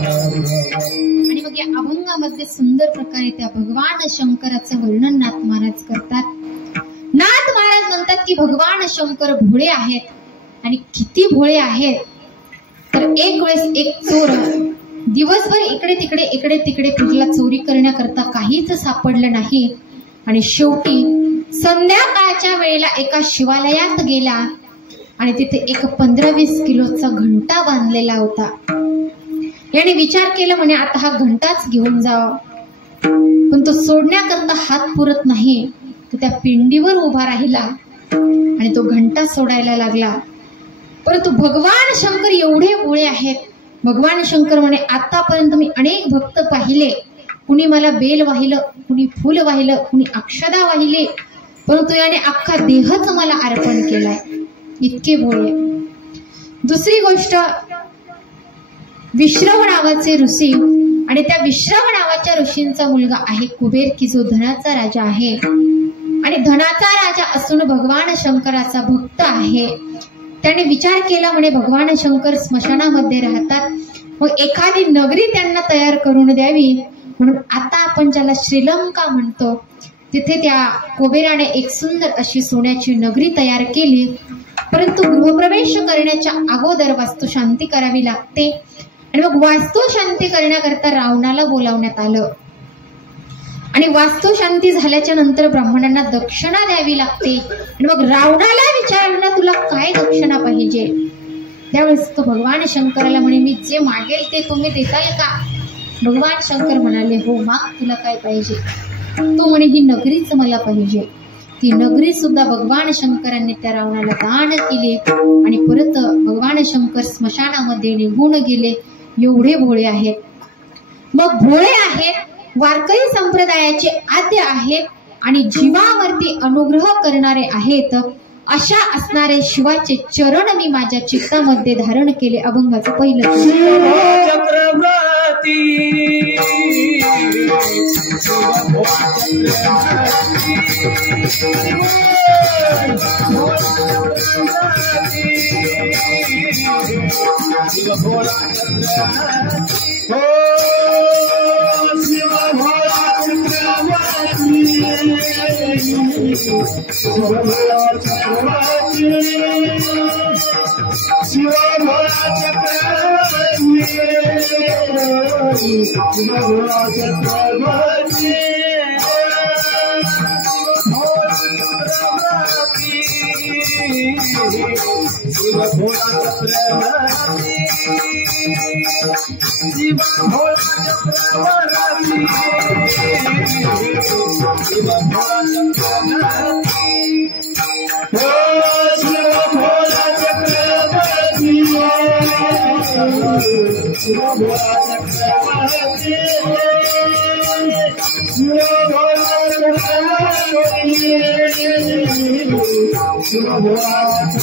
आणि मग या अभंगामध्ये सुंदर प्रकारे त्या भगवान शंकराचं वर्णन नाथ महाराज करतात नाथ महाराज म्हणतात की भगवान शंकर भोळे आहेत आणि किती भोळे आहेत तर एक वेळेस एक चोर दिवसभर इकडे तिकडे फिरला चोरी करण्याकरता काहीच सापडलं नाही आणि शेवटी संध्याकाळच्या वेळेला एका शिवालयात गेला आणि तिथे एक 15-20 किलोचा घंटा बांधलेला होता याने विचार केला म्हणे आता हा घंटाच घेऊन जावा पण तो सोडण्याकरता हात पुरत नाही तर त्या पिंडीवर उभा राहिला आणि तो घंटा सोडायला लागला परंतु भगवान शंकर एवढे भोळे आहेत भगवान शंकर म्हणे आतापर्यंत मी अनेक भक्त पाहिले कुणी मला बेल वाहिलं कुणी फुल वाहिलं कुणी अक्षदा वाहिले परंतु याने अख्खा देहच मला अर्पण केलाय इतके भोळे दुसरी गोष्ट विश्रव नावाचे ऋषी आणि त्या विश्रव नावाच्या ऋषींचा मुलगा आहे कुबेर की जो धनाचा राजा आहे आणि धनाचा राजा असून भगवान शंकराचा भक्त आहे त्याने विचार केला म्हणे भगवान शंकर स्मशानामध्ये राहतात मग एखादी नगरी त्यांना तयार करून द्यावी म्हणून आता आपण ज्याला श्रीलंका म्हणतो तिथे त्या कुबेराने एक सुंदर अशी सोन्याची नगरी तयार केली परंतु गृहप्रवेश करण्याच्या अगोदर वास्तुशांती करावी लागते आणि मग वास्तुशांती करण्याकरता रावणाला बोलावण्यात आलं आणि वास्तुशांती झाल्याच्या नंतर ब्राह्मणांना दक्षिणा द्यावी लागते आणि मग रावणाला विचारलं तुला काय दक्षिणा पाहिजे त्यावेळेस तो भगवान शंकराला म्हणे मी जे मागेल ते तुम्ही देताल का भगवान शंकर म्हणाले हो माग तुला काय पाहिजे तो म्हणे ही नगरीच मला पाहिजे ती नगरी सुद्धा भगवान शंकरांनी त्या रावणाला दान केली आणि परत भगवान शंकर स्मशानामध्ये निघून गेले एवढे भोळे आहेत मग भोळे आहेत वारकरी संप्रदायाचे आद्य आहेत आणि जीवावरती अनुग्रह करणारे आहेत अशा असणारे शिवाचे चरण मी माझ्या चित्तामध्ये धारण केले अभंगाचं पहिलं चक्रवर्ती शिव भोळा चक्रवर्ती शिव भोळा चक्रवर्ती शिव भोळा चक्रवर्ती हो शिव भोळा चक्रवर्ती शिव भोळा चक्रवर्ती शिव भोळा चक्रवर्ती शिव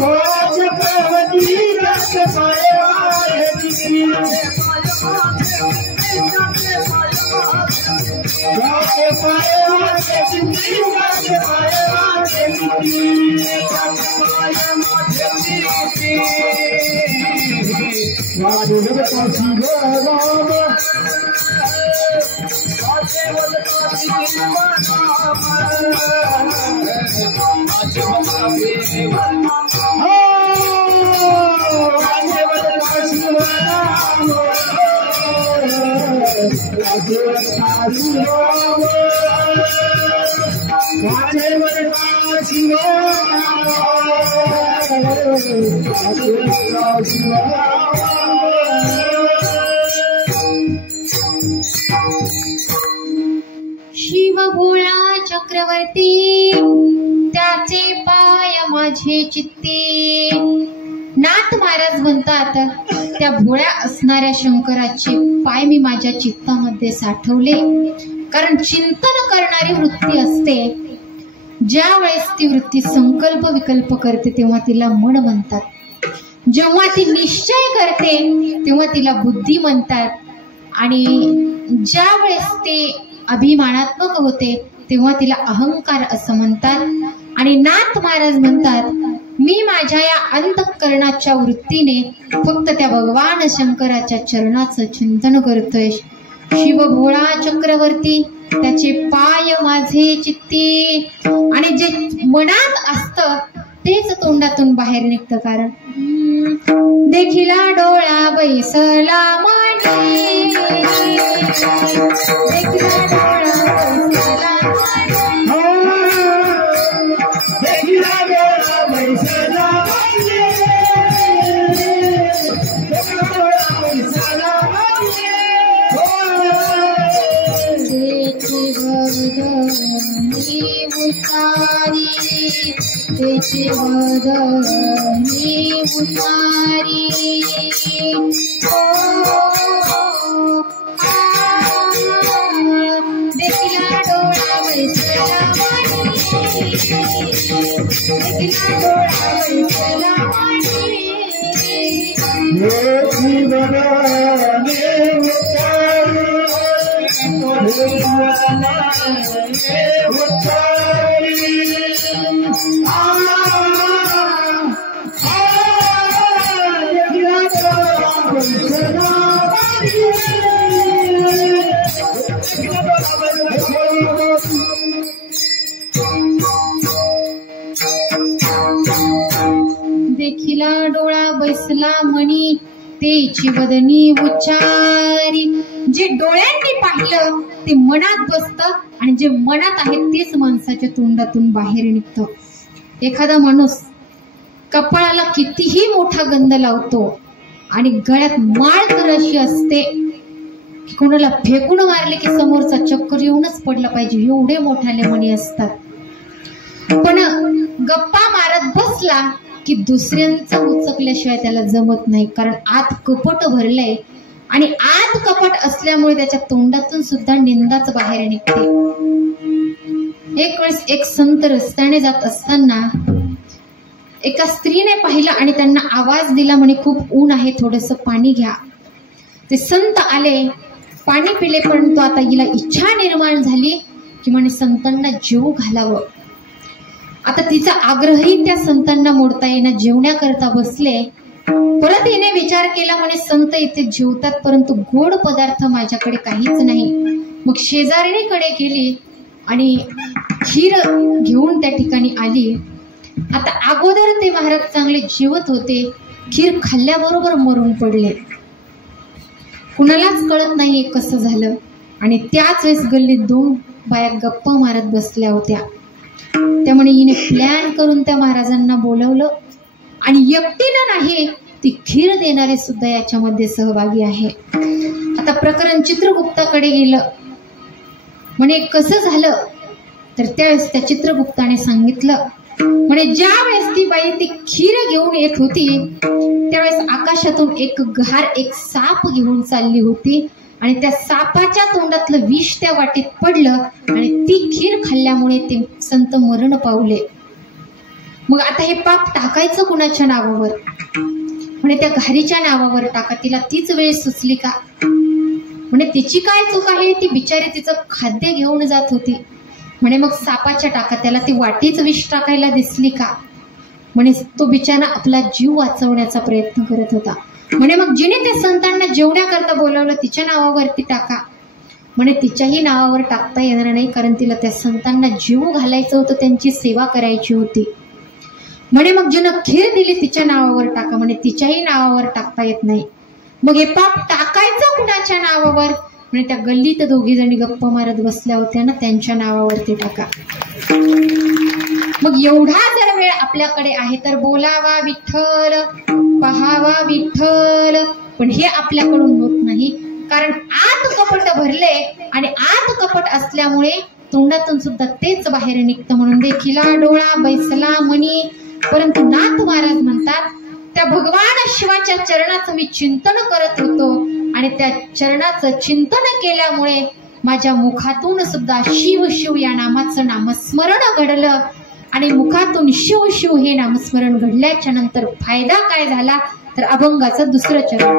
भोळा चक्रवर्ती शिव भोळा चक्रवर्ती त्याचे पाय माझे चित्ते. नाथ महाराज म्हणतात त्या भोळ्या असणाऱ्या शंकराचे पाय मी माझ्या चित्तामध्ये साठवले. कारण चिंतन करणारी वृत्ती असते, ज्या वेळेस ती वृत्ती संकल्प विकल्प करते तेव्हा तिला मन म्हणतात, जेव्हा ती निश्चय करते तेव्हा तिला बुद्धी म्हणतात, आणि ज्या वेळेस ते अभिमानात्मक होते तेव्हा तिला अहंकार असं म्हणतात. आणि नाथ महाराज म्हणतात मी माझ्या या अंतःकरणाच्या वृत्तीने फक्त त्या भगवान शंकराच्या चरणाचं चिंतन करतोय. शिव भोळा चक्रवर्ती त्याचे पाय माझे चित्ती. आणि जे मनात असतं तेच तोंडातून बाहेर निघतं. कारण देखिला डोळा बैसला मांडी, देखिला डोळा बैसला देखिला डोळा बैसला मांडी, देखिला डोळा बैसला मांडी. त्याची वदनी उतारी, त्याची वदनी उतारी. देखिला डोळा बैसला मांडी, देखिला डोळा बैसला मांडी. देखिला डोळा बैसला म्हणी, तेची वदनी उच्चारी. जे डोळ्यांनी पाहिलं ते मनात बसतं, आणि जे मनात आहे तेच माणसाच्या तोंडातून बाहेर निघतं. एखादा माणूस कपाळाला कितीही मोठा गंध लावतो आणि गळ्यात माळ तर अशी असते की कोणाला फेकून मारले की समोरचा चक्कर येऊनच पडला पाहिजे, एवढे मोठाले मणी असतात. पण गप्पा मारत बसला की दुसऱ्यांचं उचकल्याशिवाय त्याला जमत नाही. कारण आत कपट भरलंय, आणि आत कपट असल्यामुळे त्याच्या तोंडातून सुद्धा निंदाच बाहेर निघते. एक वेळेस एक संत रस्त्याने जात असताना एका स्त्रीने पाहिलं आणि त्यांना आवाज दिला, म्हणे खूप ऊन आहे, थोडंसं पाणी घ्या. ते संत आले, पाणी पिले, परंतु आता हिला इच्छा निर्माण झाली की म्हणे संतांना जेवू घालावं. आता तिचा आग्रहही त्या संतांना मोडता येईना, जेवण्याकरता बसले. परत हिने विचार केला, म्हणे संत इथे जेवतात परंतु गोड पदार्थ माझ्याकडे काहीच नाही. मग शेजारणीकडे गेली आणि खीर घेऊन त्या ठिकाणी आली. आता अगोदर ते महाराज चांगले जेवत होते, खीर खाल्ल्याबरोबर मरून पडले. कुणालाच कळत नाहीये कसं झालं. आणि त्याच वेळेस गल्लीत 2 बाया गप्पा मारत बसल्या होत्या. त्यामुळे हिने प्लॅन करून त्या महाराजांना बोलवलं आणि एकटीनं नाही, ती खीर देणारे सुद्धा याच्यामध्ये सहभागी आहे. आता प्रकरण चित्रगुप्ताकडे गेलं. म्हणे कसं झालं तर त्यावेळेस त्या चित्रगुप्ताने सांगितलं, म्हणे ज्या वेळेस ती बाई ती खीर घेऊन येत होती त्यावेळेस आकाशातून एक साप घेऊन चालली होती आणि त्या सापाच्या तोंडातलं विष त्या वाटेत पडलं आणि ती खीर खाल्ल्यामुळे ते संत मरण पावले. मग आता हे पाप टाकायचं कुणाच्या नावावर? म्हणे त्या घारीच्या नावावर टाका. तिला तीच वेळ सुचली का? म्हणे तिची काय चूक आहे? ती बिचारी तिचं खाद्य घेऊन जात होती. म्हणे मग सापाच्या टाका. त्याला ती वाटेच विष टाकायला दिसली का? म्हणे तो बिचारा आपला जीव वाचवण्याचा प्रयत्न करत होता. म्हणे मग जिने त्या संतांना जेवण्याकरता बोलावलं तिच्या नावावरती टाका. म्हणे तिच्याही नावावर टाकता येणार नाही, कारण तिला त्या संतांना जीव घालायचं होतं, त्यांची सेवा करायची होती. म्हणे मग जिनं खीर दिली तिच्या नावावर टाका. म्हणे तिच्याही नावावर टाकता येत नाही. मग हे पाप टाकायचं कुणाच्या नावावर? म्हणे त्या गल्लीत 2 जणी गप्पा मारत बसल्या होत्या ना, त्यांच्या नावावरती टाका. मग एवढा जर वेळ आपल्याकडे आहे तर बोलावा विठ्ठल, पहावा विठ्ठल, पण हे आपल्याकडून होत नाही, कारण आत कपट भरले आणि आत कपट असल्यामुळे तोंडातून सुद्धा तेच बाहेर निघतं. म्हणून देखिला डोळा बैसला मनी. परंतु नाथ महाराज म्हणतात, त्या भगवान शिवाच्या चरणाचं मी चिंतन करत होतो आणि त्या चरणाचं चिंतन केल्यामुळे माझ्या मुखातून सुद्धा शिव शिव या नामाचं नामस्मरण घडलं. आणि मुखातून शिव शिव हे नामस्मरण घडल्याच्या नंतर फायदा काय झाला तर अभंगाचं 2रं चरण.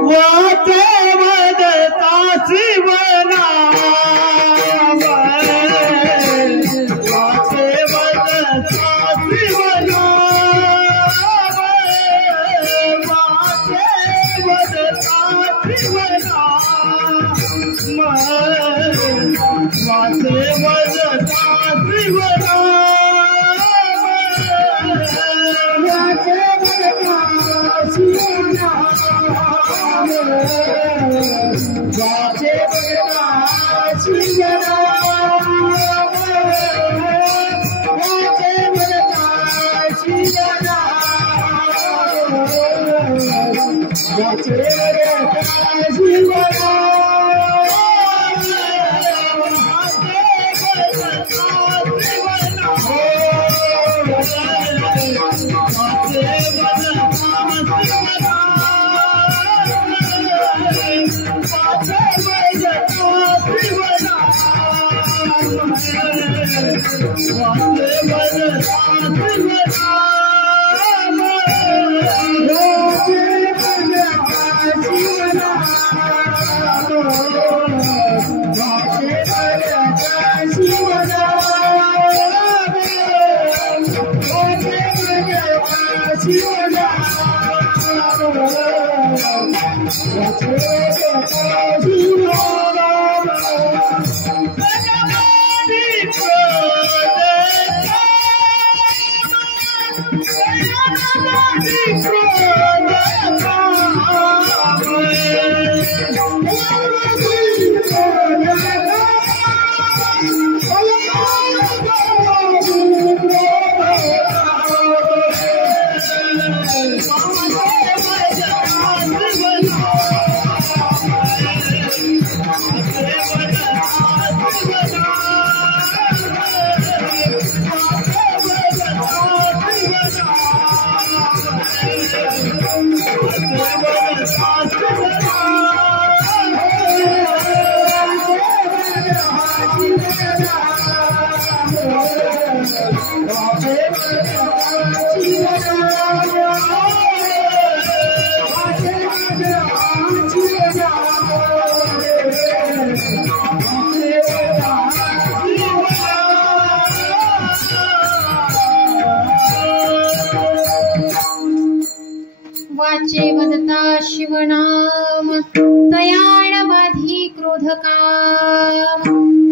वाचे वदता शिवनाम तयाण बाधी क्रोधकाम.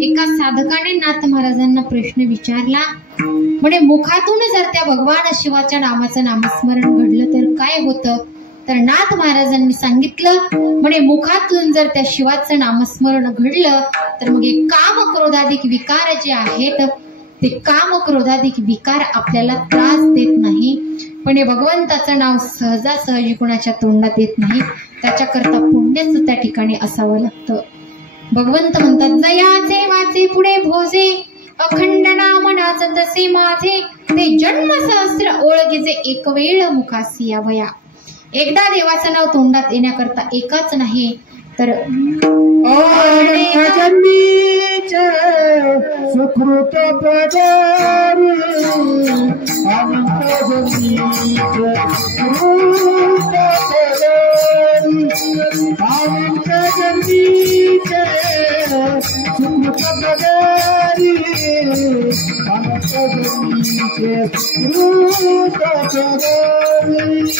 एका साधकाने नाथ महाराजांना प्रश्न विचारला. म्हणे मुखातून जर त्या भगवान शिवाच्या नामाचं नामस्मरण घडलं तर काय होतं? तर नाथ महाराजांनी सांगितलं म्हणे मुखातून जर त्या शिवाचं नामस्मरण घडलं तर मग हे काम क्रोधाधिक विकार जे आहेत ते काम क्रोधाधिक विकार आपल्याला त्रास देत नाही, पण हे भगवंताचं नाव सहजासहजी कुणाच्या तोंडात येत नाही, त्याच्याकरता पुण्यच त्या ठिकाणी असावं लागतं. भगवंत म्हणतात जयाचे वाचे पुढे भोजे अखंड नाम नाचत तसे माझे ते जन्म सहस्र ओळखीचे एक वेळ मुखासी यावया. एकदा देवाचं नाव तोंडात येण्याकरता एकाच नाही तर सुकृत पदारी अनंत जन्मीचे सुकृत पदारी अनंत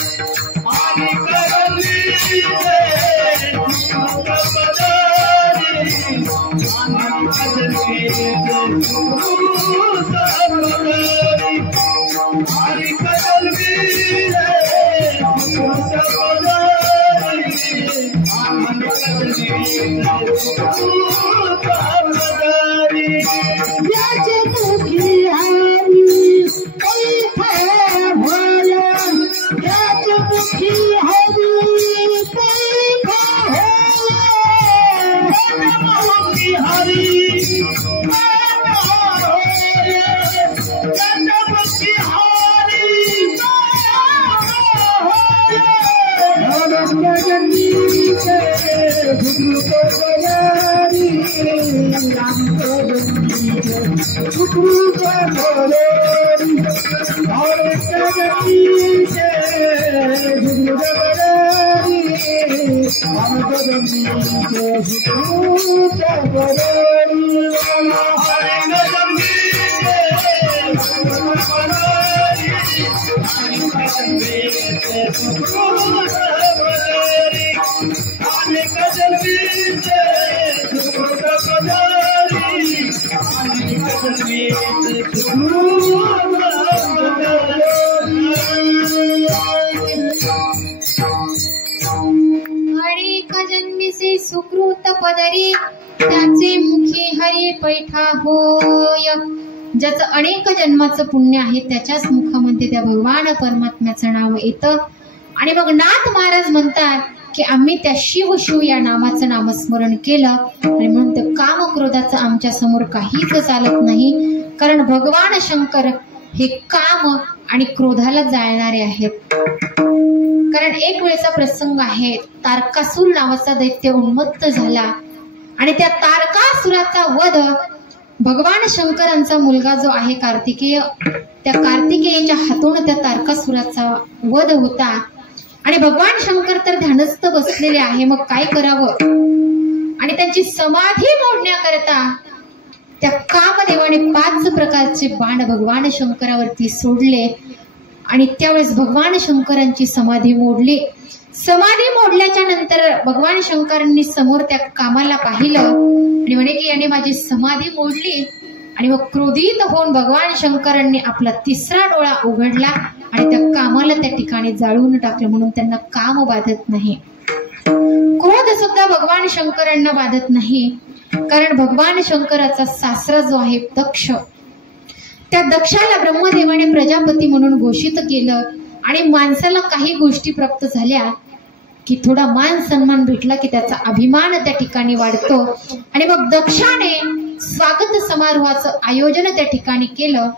जन्मीचे सुकृत पदारी अनेक जन्मीचे सुकृत पदरी त्याचे मुखी हरी पैठा होय. ज्याचं अनेक जन्माचं पुण्य आहे त्याच्याच मुखामध्ये त्या भगवान परमात्म्याचं नाव येतं. आणि मग नाथ महाराज म्हणतात की आम्ही त्या शिव शिव या नामाचं नामस्मरण केलं आणि म्हणून ते काम क्रोधाचं आमच्या समोर काहीच चालत नाही, कारण भगवान शंकर हे काम आणि क्रोधाला जाळणारे आहेत. कारण एक वेळेचा प्रसंग आहे, तारकासूर नावाचा दैत्य उन्मत्त झाला आणि त्या तारकासुराचा वध भगवान शंकरांचा मुलगा जो आहे कार्तिकेय, त्या कार्तिकेयच्या हातून त्या तारकासुराचा वध होता. आणि भगवान शंकर तर ध्यानस्थ बसलेले आहे, मग काय करावं. आणि त्यांची समाधी मोडण्याकरता त्या कामदेवाने 5 प्रकारचे बाण भगवान शंकरावरती सोडले आणि त्यावेळेस भगवान शंकरांची समाधी मोडली. समाधी मोडल्याच्या नंतर भगवान शंकरांनी समोर त्या कामाला पाहिलं आणि म्हणे की याने माझी समाधी मोडली. आणि मग क्रोधित होऊन भगवान शंकरांनी आपला 3रा डोळा उघडला आणि त्या कामाला त्या ठिकाणी जाळून टाकलं, म्हणून त्यांना काम बाधत नाही. क्रोध सुद्धा भगवान शंकरांना बाधत नाही, कारण भगवान शंकराचा सासरा जो आहे दक्ष, त्या दक्षाला ब्रह्मदेवाने प्रजापती म्हणून घोषित केलं. आणि माणसाला काही गोष्टी प्राप्त झाल्या की थोडा मान सन्मान भेटला की त्याचा अभिमान त्या ठिकाणी वाढतो. आणि मग दक्षाने स्वागत समारोहाचं आयोजन त्या ठिकाणी केलं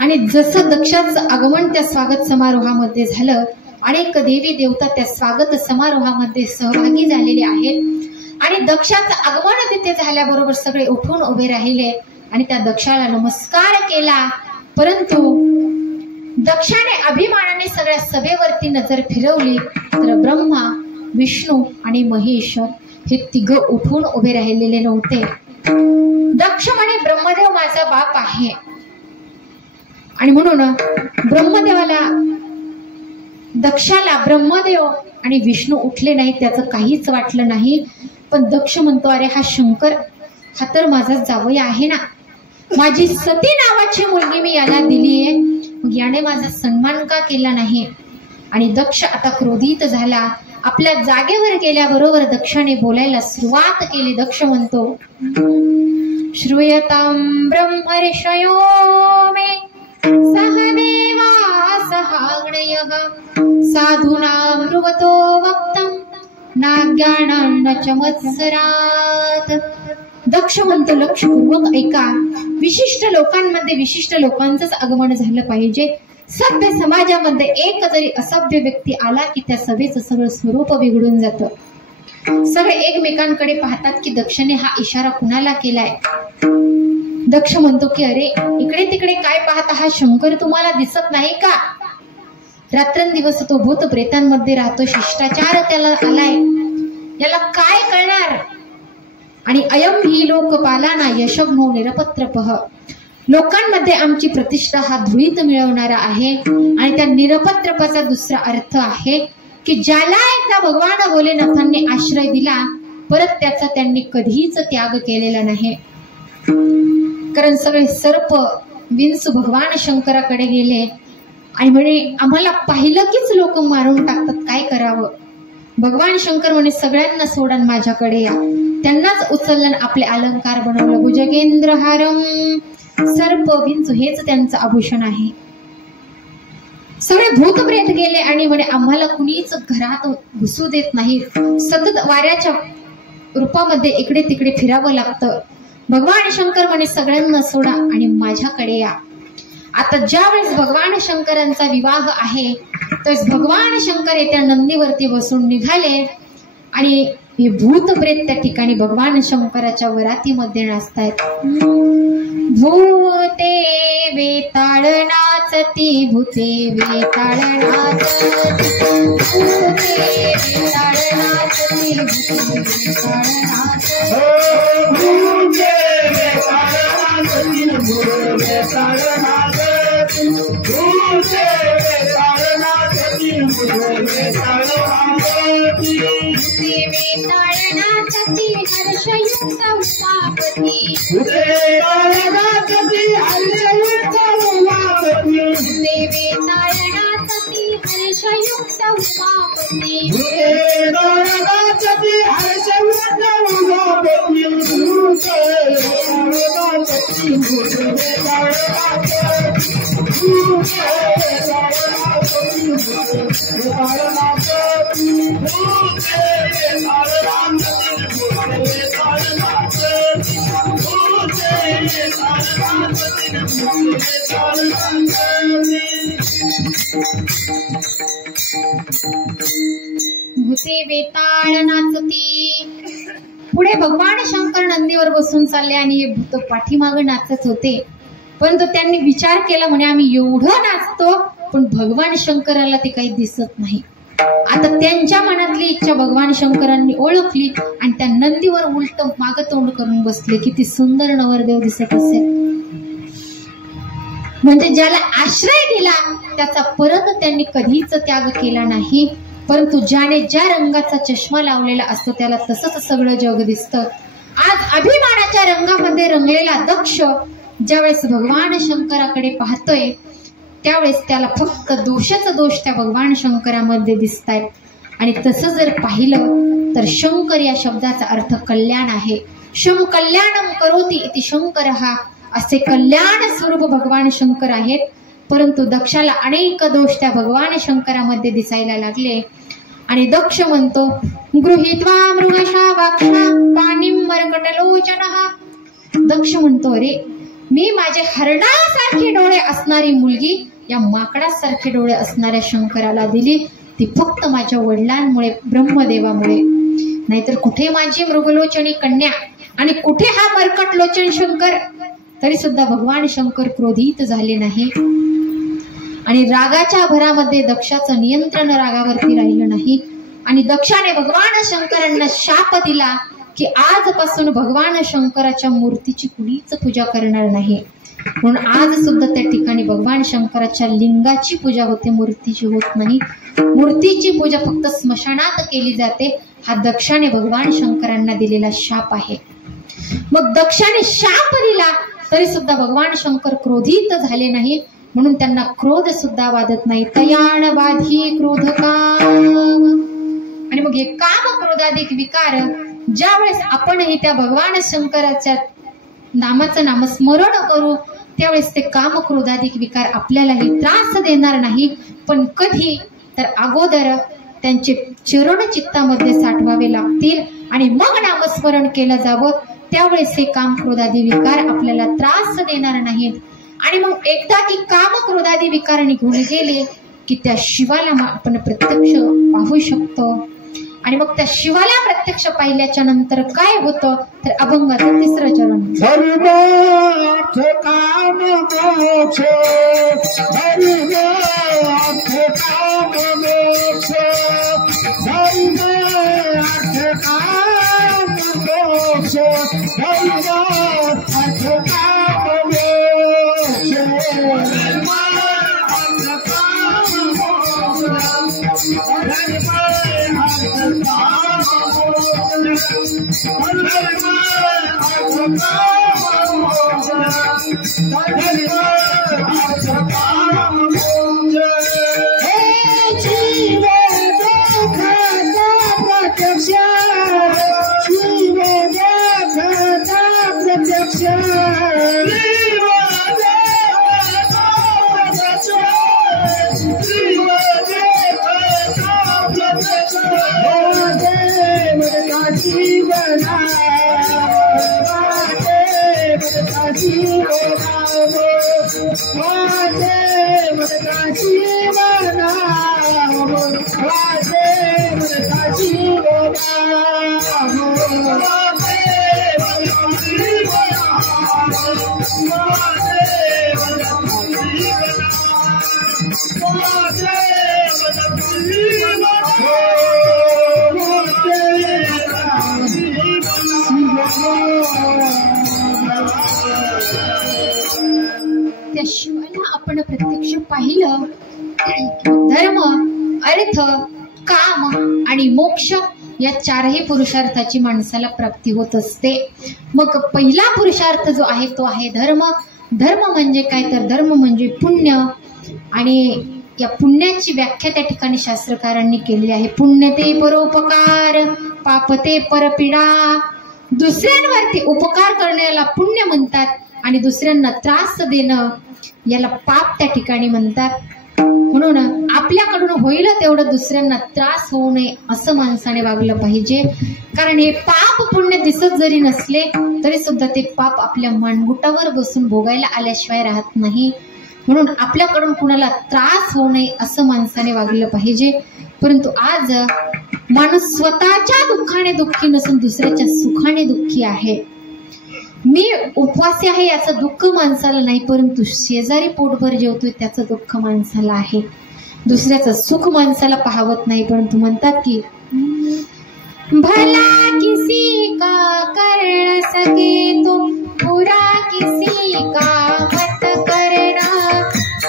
आणि जसं दक्षाचं आगमन त्या स्वागत समारोहामध्ये झालं, अनेक देवी देवता त्या स्वागत समारोहामध्ये सहभागी झालेले आहेत. आणि दक्षाचं आगमन तिथे झाल्याबरोबर सगळे उठून उभे राहिले आणि त्या दक्षाला नमस्कार केला. परंतु दक्षाने अभिमानाने सगळ्या सभेवरती नजर फिरवली तर ब्रह्मा, विष्णू आणि महेश हे 3 उठून उभे राहिलेले नव्हते. दक्ष म्हणे ब्रह्मदेव माझा बाप आहे आणि म्हणून ब्रह्मदेवाला दक्षाला ब्रह्मदेव आणि विष्णू उठले नाही त्याचं काहीच वाटलं नाही. पण दक्ष म्हणतो अरे हा शंकर हा तर माझा जावई आहे ना, माझी सती नावाची मुलगी मी याला दिली आहे, मग याने माझा सन्मान का केला नाही. आणि दक्ष आता क्रोधित झाला. आपल्या जागेवर गेल्याबरोबर दक्षाने बोलायला सुरुवात केली. दक्ष म्हणतो, श्रूयतां ब्रह्मर्षयो मे सहदेवा सहाग्नयः साधूनां ब्रुवतो वक्तं नाज्ञानान्न च मत्सरात्. दक्ष म्हणतो, लक्षपूर्वक ऐका. विशिष्ट लोकांमध्ये विशिष्ट लोकांचंच आगमन झालं पाहिजे. सभ्य समाजामध्ये एक जरी असभ्य व्यक्ती आला की त्या सभेचं सगळं स्वरूप बिघडून जातं. सगळे एकमेकांकडे पाहतात की दक्षने हा इशारा कुणाला केलाय. दक्ष म्हणतो की अरे इकडे तिकडे काय पाहता, हा शंकर तुम्हाला दिसत नाही का? रात्रंदिवस तो भूत प्रेतांमध्ये राहतो, शिष्टाचार त्याला आलाय, याला काय कळणार? आणि अयम ही लोकपालाना यशग्नो निरपत्रपः. लोकांमध्ये आमची प्रतिष्ठा हा धुळीत मिळवणारा आहे. आणि त्या निरपत्रपाचा दुसरा अर्थ आहे की ज्याला एकदा भगवान भोलेनाथांनी आश्रय दिला परत त्याचा त्यांनी कधीच त्याग केलेला नाही. कारण सगळे सर्प विंचू भगवान शंकराकडे गेले आणि म्हणे आम्हाला पाहिलं कीच लोक मारून टाकतात, काय करावं? भगवान शंकर म्हणे सगळ्यांना सोडून माझ्याकडे या. त्यांनाच उचललं, आपले अलंकार बनवलं. भुजगेंद्र हारम, सर्प विंचू हेच त्यांचं आभूषण आहे. सगळे भूतप्रेत गेले आणि म्हणे आम्हाला कुणीच घरात घुसू देत नाही. सतत वाऱ्याच्या रूपामध्ये इकडे तिकडे फिरावं लागतं. भगवान शंकर म्हणे सगळ्यांना सोडा आणि माझ्याकडे या. आता ज्या वेळेस भगवान शंकरांचा विवाह आहे तर भगवान शंकर येत्या नंदीवरती बसून निघाले आणि हे भूतप्रेत त्या ठिकाणी भगवान शंकराच्या वरातीमध्ये नाचतायत. भूते वेताळ नाचती, भूते वेताळ नाचती, भूते वेताळ नाचती, भूते वेताळ नाचती, भूते वेताळ नाचती, भूते वेताळ नाचती, भूते वेताळ नाचती, भूते वेताळ नाचती, भूते वेताळ नाचती हर्षयुक्त उमापती, भूते वेताळ नाचती हर्षयुक्त उमापती, भूते वेताळ नाचती हर्षयुक्त उमापती, भूते वेताळ नाचती हर्षयुक्त उमापती, भूते वेताळ नाचती, भूते वेताळ नाचती, भूते वेताळ नाचती, भूते वेताळ नाचती, भूते वेताळ नाचती, भूते वेताळ नाचती, भूते वेताळ नाचती, भूते वेताळ नाचती. भूते वेताळ नाचती. पुढे भगवान शंकर नंदीवर बसून चालले आणि हे भूत पाठीमागे नाचत होते. परंतु त्यांनी विचार केला, म्हणे आम्ही एवढं नाचतो पण भगवान शंकराला ते काही दिसत नाही. आता त्यांच्या मनातली इच्छा भगवान शंकरांनी ओळखली आणि त्या नंदीवर उलट मागं तोंड करून बसले. किती सुंदर नवरदेव दिसत असेल. म्हणजे ज्याला आश्रय दिला त्याचा परत त्यांनी कधीच त्याग केला नाही. परंतु ज्याने ज्या रंगाचा चष्मा लावलेला असतो त्याला तसंच सगळं जग दिसतं. आज अभिमानाच्या रंगामध्ये रंगलेला दक्ष ज्यावेळेस भगवान शंकराकडे पाहतोय त्यावेळेस त्याला फक्त दोषच दोष त्या भगवान शंकरामध्ये दिसतायत. आणि तसं जर पाहिलं तर शंकर या शब्दाचा अर्थ कल्याण आहे. शं कल्याणम करोति इति शंकर हा, असे कल्याण स्वरूप भगवान शंकर आहेत. परंतु दक्षाला अनेक दोष त्या भगवान शंकरामध्ये दिसायला लागले. आणि दक्ष म्हणतो, गृहीत्वा मृगशा वाक्षा पाणिं मर्कटलोचनः. दक्ष म्हणतो, अरे मी माझे हरणासारखे डोळे असणारी मुलगी या माकडासारखे डोळे असणाऱ्या शंकराला दिली. ती फक्त माझ्या वडिलांमुळे, ब्रह्मदेवामुळे. नाहीतर कुठे माझी मृगलोचनी कन्या आणि कुठे हा मर्कटलोचन शंकर. तरी सुद्धा भगवान शंकर क्रोधित झाले नाही. आणि रागाच्या भरामध्ये दक्षाचं नियंत्रण रागावरती राहिलं नाही. आणि दक्षाने भगवान शंकरांना शाप दिला की आजपासून भगवान शंकराच्या मूर्तीची कुणीच पूजा करणार नाही. म्हणून आज सुद्धा त्या ठिकाणी भगवान शंकराच्या लिंगाची पूजा होते, मूर्तीची होत नाही. मूर्तीची पूजा फक्त स्मशानात केली जाते. हा दक्षाने भगवान शंकरांना दिलेला शाप आहे. मग दक्षाने शाप दिला तरी सुद्धा भगवान शंकर क्रोधित झाले नाही. म्हणून त्यांना क्रोध सुद्धा बाधत नाही. तयाण बाधी क्रोध काम. आणि मग हे काम क्रोधाधिक विकार ज्या वेळेस आपणही त्या भगवान शंकराच्या नामाचं नामस्मरण करू त्यावेळेस ते काम क्रोधाधिक विकार आपल्यालाही त्रास देणार नाही. पण कधी तर अगोदर त्यांचे चरण चित्तामध्ये साठवावे लागतील आणि मग नामस्मरण केलं जावं. त्यावेळेस हे काम क्रोधादी विकार आपल्याला त्रास देणार नाहीत. आणि मग एकदा की काम क्रोधादी विकार निघून गेले की त्या शिवाला आपण प्रत्यक्ष पाहू शकतो. आणि मग त्या शिवाला प्रत्यक्ष पाहिल्याच्या नंतर काय होतं तर अभंगाचं 3रं चरण. धर्मार्थ काम मोक्ष, धर्मार्थ काम मोक्ष, धर्मार्थ काम मोक्ष, धर्मार्थ काम मोक्ष, त्या शिवाला आपण प्रत्यक्ष पाहिलं. धर्म, अर्थ, काम आणि मोक्ष या 4ही पुरुषार्थाची माणसाला प्राप्ती होत असते. मग पहिला पुरुषार्थ जो आहे तो आहे धर्म. धर्म म्हणजे काय तर धर्म म्हणजे पुण्य. आणि या पुण्याची व्याख्या त्या ठिकाणी शास्त्रकारांनी केली आहे. पुण्य ते परोपकार, पाप ते परपीडा. दुसऱ्यांवरती उपकार करण्याला पुण्य म्हणतात आणि दुसऱ्यांना त्रास देणं याला पाप त्या ठिकाणी म्हणतात. म्हणून आपल्याकडून होईल तेवढं दुसऱ्यांना त्रास होऊ नये असं माणसाने वागलं पाहिजे. कारण हे पाप पुण्य दिसत जरी नसले तरी सुद्धा ते पाप आपल्या मानगुटावर बसून भोगायला आल्याशिवाय राहत नाही. म्हणून आपल्याकडून कुणाला त्रास होऊ नये असं माणसाने वागलं पाहिजे. परंतु आज माणूस स्वतःच्या दुःखाने दुःखी नसून दुसऱ्याच्या सुखाने दुःखी आहे. मी उपवासी आहे याचं दुःख माणसाला नाही, परंतु शेजारी पोटभर जेवतोय त्याचं दुःख माणसाला आहे. दुसऱ्याचं सुख माणसाला पाहवत नाही. परंतु म्हणतात की भला किसी का कर सके तो बुरा किसी का मत करना.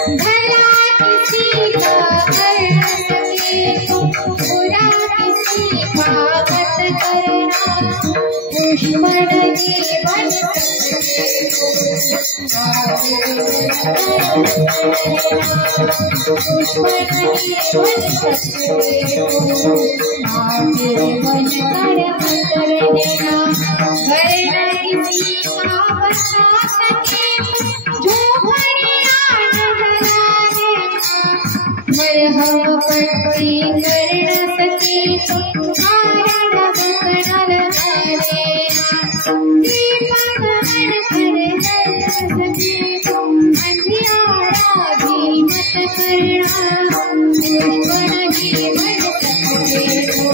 भला किसी का कर सके तो बुरा किसी का मत करना. दुश्मन जीवन मरहम पट्टी कर सके तो कारण बकना लगा देना. सके तो अंधियारा भी मत करना. दुश्मन जीवन सके तो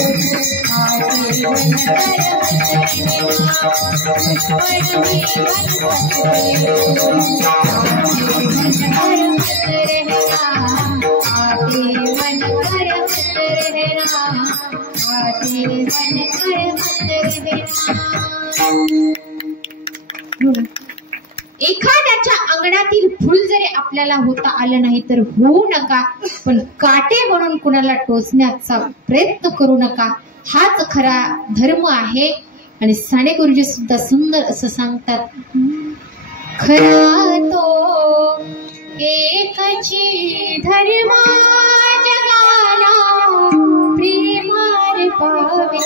आजीवन कर्म करना. दुश्मन जीवन सके तो आजीवन कर्म रहना. आजीवन कर्म रहना. आजीवन कर्म रहना. एखाद्याच्या अंगणातील फुल जरी आपल्याला होता आलं नाही तर होऊ नका, पण काटे बनून कुणाला टोचण्याचा प्रयत्न करू नका. हाच खरा धर्म आहे. आणि साने गुरुजी सुद्धा सुंदर असं सांगतात, खरा तो एक हेची धर्मा जगाला प्रेमार पावे,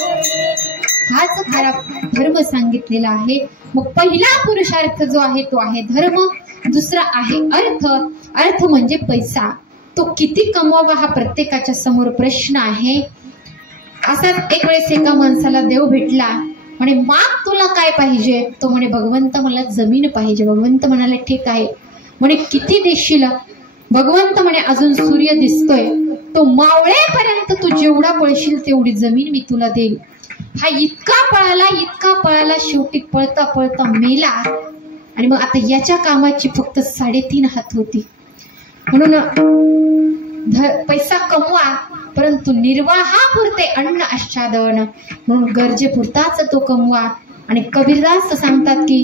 हाच खरा धर्म सांगितलेला आहे. मग पहिला पुरुषार्थ जो आहे तो आहे धर्म, दुसरा आहे अर्थ. अर्थ म्हणजे पैसा. तो किती कमवावा हा प्रत्येकाच्या समोर प्रश्न आहे. असाच एक वेळेस एका माणसाला देव भेटला, म्हणे माग तुला काय पाहिजे? तो म्हणे भगवंत मला जमीन पाहिजे. भगवंत म्हणाले ठीक आहे. म्हणे किती देशील? भगवंत म्हणे अजून सूर्य दिसतोय, तो मावळेपर्यंत तू जेवढा पळशील तेवढी जमीन मी तुला देईल. हा इतका पळाला, शेवटी पळता पळता मेला. आणि मग आता याच्या कामाची फक्त 3.5 हात होती. म्हणून पैसा कमवा, परंतु निर्वाहापुरते अन्न आच्छादन, म्हणून गरजेपुरताच तो कमवा. आणि कबीरदास सांगतात की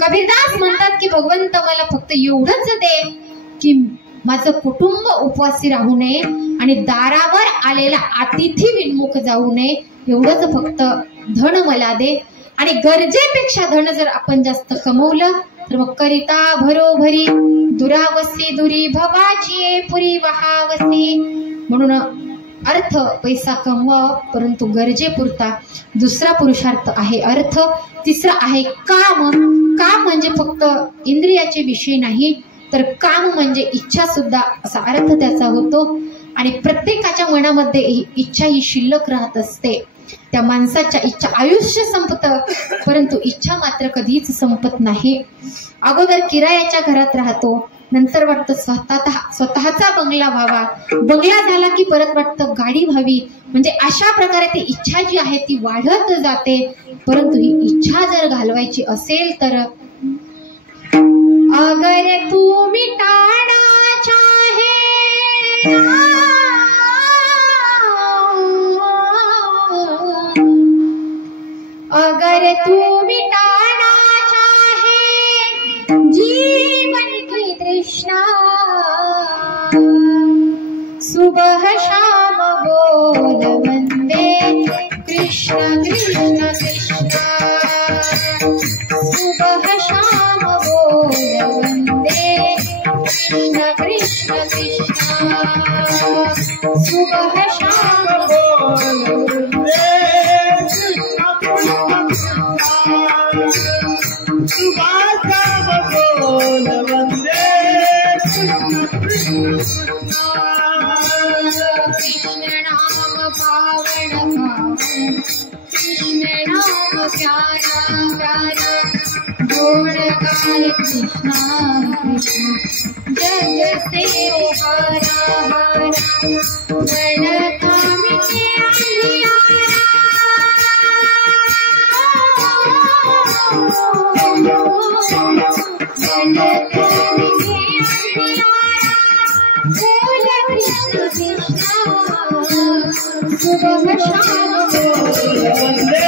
कबीरदास म्हणतात की भगवंत मला फक्त एवढंच दे की माझं कुटुंब उपवासी राहू नये आणि दारावर आलेला अतिथी विन्मुख जाऊ नये, एवढंच फक्त धन मला दे. आणि गरजेपेक्षा धन जर आपण जास्त कमवलं तर मग करिता भरोभरी दुरावसी दुरी भवाची पुरी वहावसी. म्हणून अर्थ पैसा कमवा, परंतु गरजेपुरता. दुसरा पुरुषार्थ आहे अर्थ. तिसरा आहे काम. काम म्हणजे फक्त इंद्रियाचे विषय नाही, तर काम म्हणजे इच्छा सुद्धा, असा अर्थ त्याचा होतो. आणि प्रत्येकाच्या मनामध्ये ही इच्छा ही शिल्लक राहत असते. त्या माणसाच्या इच्छा, आयुष्य संपतं परंतु इच्छा मात्र कधीच संपत नाही. अगोदर किरायाच्या घरात राहतो, नंतर वाटतं स्वतःचा बंगला व्हावा, बंगला झाला की परत वाटतं गाडी व्हावी. म्हणजे अशा प्रकारे ती इच्छा जी आहे ती वाढत जाते. परंतु ही इच्छा जर घालवायची असेल तर अगर तू मिटाना चाहे, अगर तू मिटाना चाहे जीवन की तृष्णा, सुबह शाम बोल वंदे कृष्ण कृष्ण कृष्ण, सुबह शाम बोल वंदे कृष्ण कृष्ण कृष्ण, सुबह शाम बोल वंदे कृष्ण नाम पावन पावन, कृष्ण नाम प्यारा प्यारा, गुणगान कृष्णा कृष्ण, जग से हारा हारा, गणकामी के अंधियारा, गणकामी के अंधियारा, बोल कृष्ण कृष्ण, सुबह शाम बोल वंदे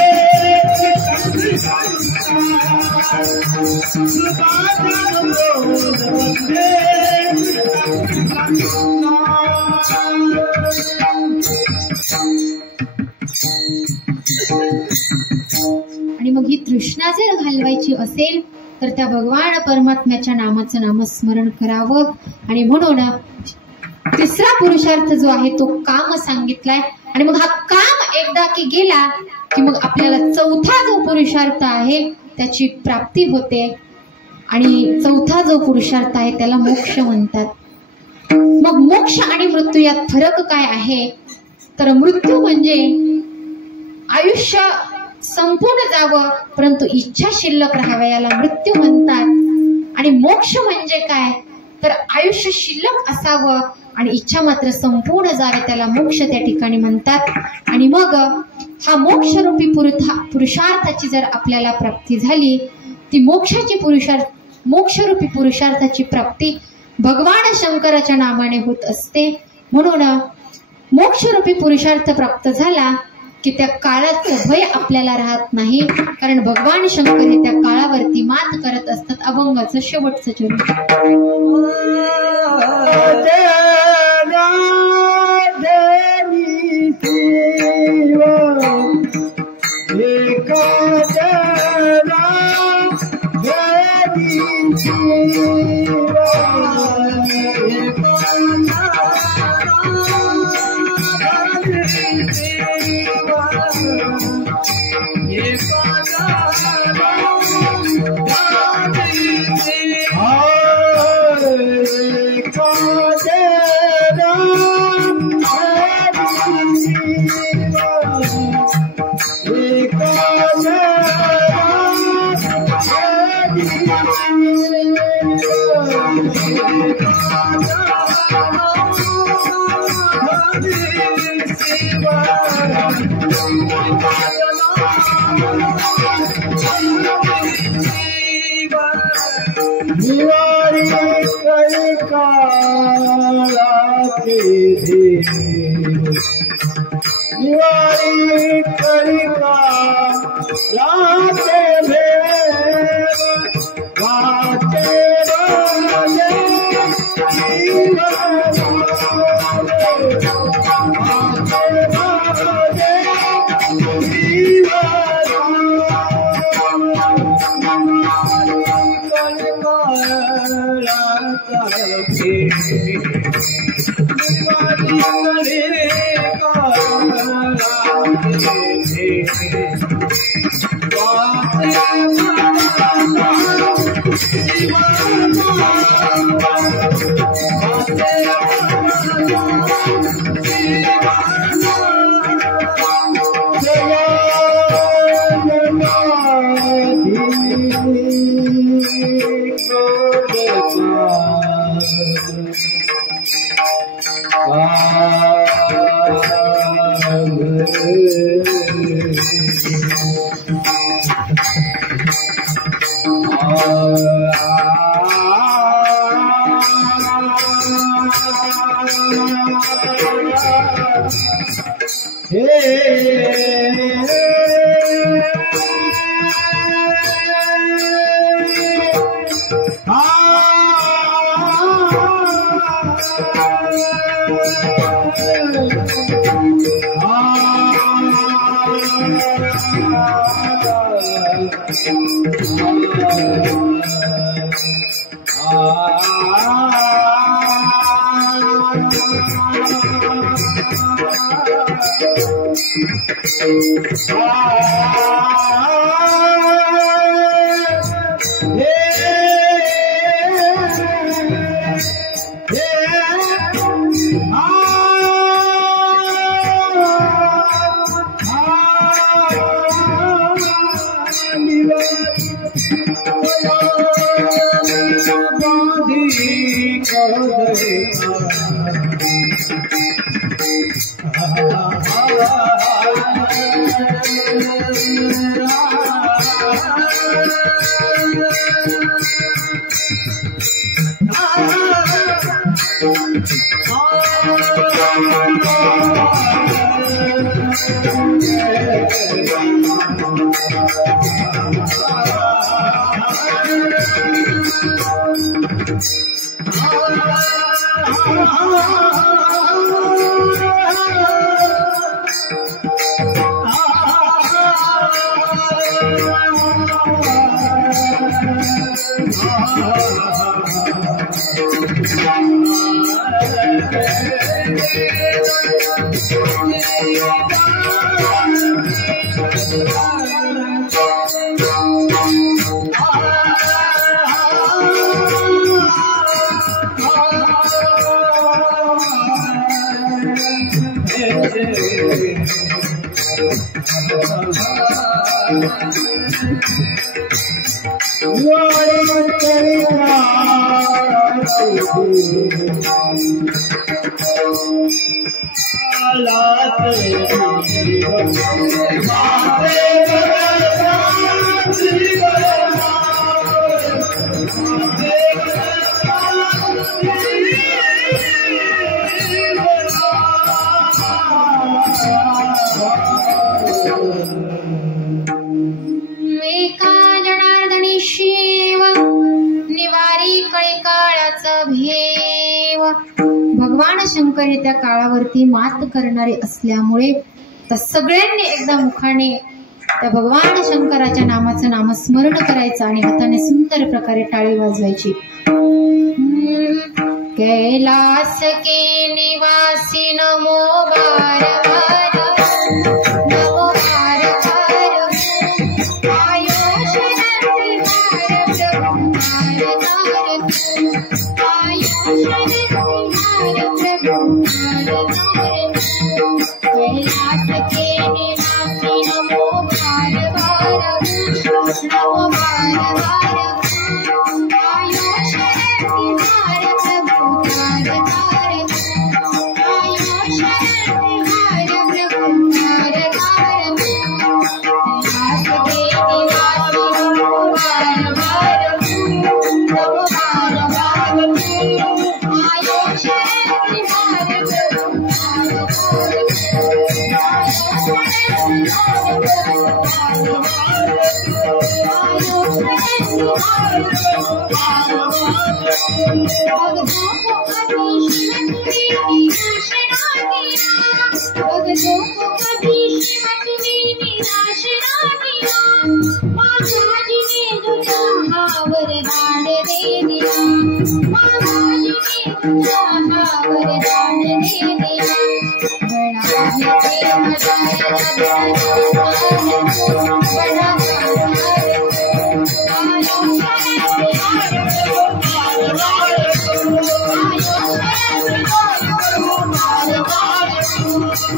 आणि मग ही तृष्णा जर घालवायची असेल तर त्या भगवान परमात्म्याच्या नामाचं नामस्मरण करावं. आणि म्हणून तिसरा पुरुषार्थ जो आहे तो काम सांगितलाय. आणि मग हा काम एकदा की गेला की मग आपल्याला चौथा जो पुरुषार्थ आहे त्याची प्राप्ती होते. आणि चौथा जो पुरुषार्थ आहे त्याला मोक्ष म्हणतात. मग मोक्ष आणि मृत्यू यात फरक काय आहे तर मृत्यू म्हणजे आयुष्य संपूर्ण जावं परंतु इच्छा शिल्लक राहाव्या, याला मृत्यू म्हणतात. आणि मोक्ष म्हणजे काय तर आयुष्य शिल्लक असावं आणि इच्छा मात्र संपूर्ण जावे, त्याला मोक्ष त्या ठिकाणी म्हणतात. आणि मग हा मोक्षरूपी पुरुषार्थाची जर आपल्याला प्राप्ती झाली, ती मोक्षरूपी पुरुषार्थाची प्राप्ती भगवान शंकराच्या नामाने होत असते. म्हणून मोक्षरूपी पुरुषार्थ प्राप्त झाला की त्या काळाचं भय आपल्याला राहत नाही, कारण भगवान शंकर हे त्या काळावरती मात करत असतात. अभंगाचं शेवटचं चरण. भगवान शंकर हे त्या काळावरती मात करणारे असल्यामुळे तर सगळ्यांनी एकदा मुखाने त्या भगवान शंकराच्या नामाचं नामस्मरण करायचं आणि हाताने सुंदर प्रकारे टाळी वाजवायची. कैलास के निवासी नमो बार बार, नमो बार बार, आयो शरणी हार प्रभु हार हार, आयो शरणी हार प्रभु हार हार. कैलास के निवासी नमो बार बार, नमो बार बार, आयो शरणी हार प्रभु हार हार, आयो शरणी हार प्रभु हार हार. कैलास के निवासी नमो बार बार, नमो बार बार, आयो शरणी हार प्रभु हार हार, आयो शरणी हार प्रभु हार हार, आयो शरणी हार प्रभु हार हार. भक्तों को कभी शिव तुमने निराश ना किया, भक्तों को कभी शिव तुमने निराश ना किया. महाराज ने जो चाहा वरदान दे दिया, महाराज ने जो चाहा वरदान दे दिया. बड़ा है प्रेम बड़ा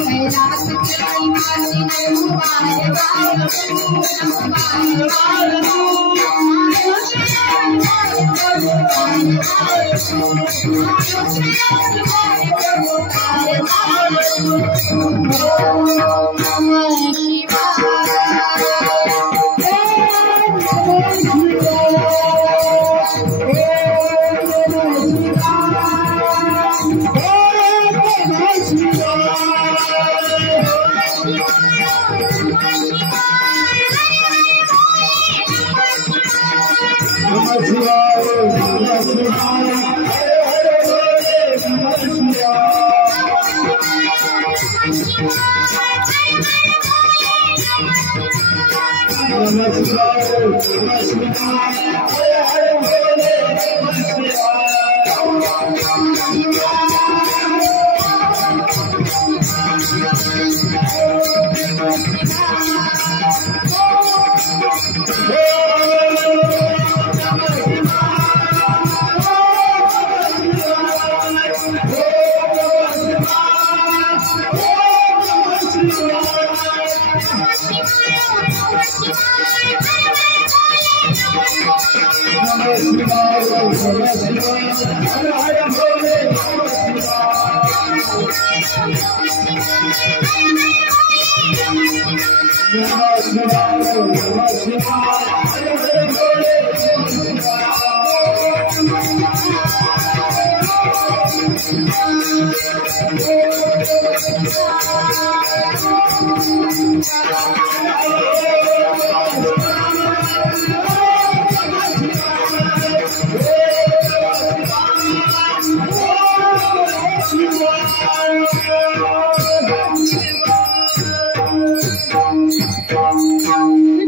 कैलास के निवासी नमो बार बार, नमो बार बार, आयो शरणी हार प्रभु हार हार, आयो शरणी हार प्रभु हार हार. ओम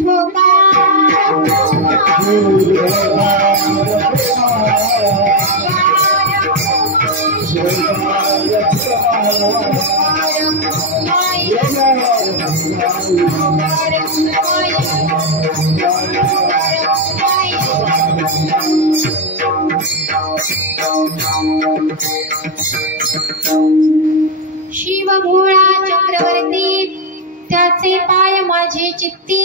नमः शिवाय, शिव भोळा चक्रवर्ती त्याचे पाय माझे चित्ती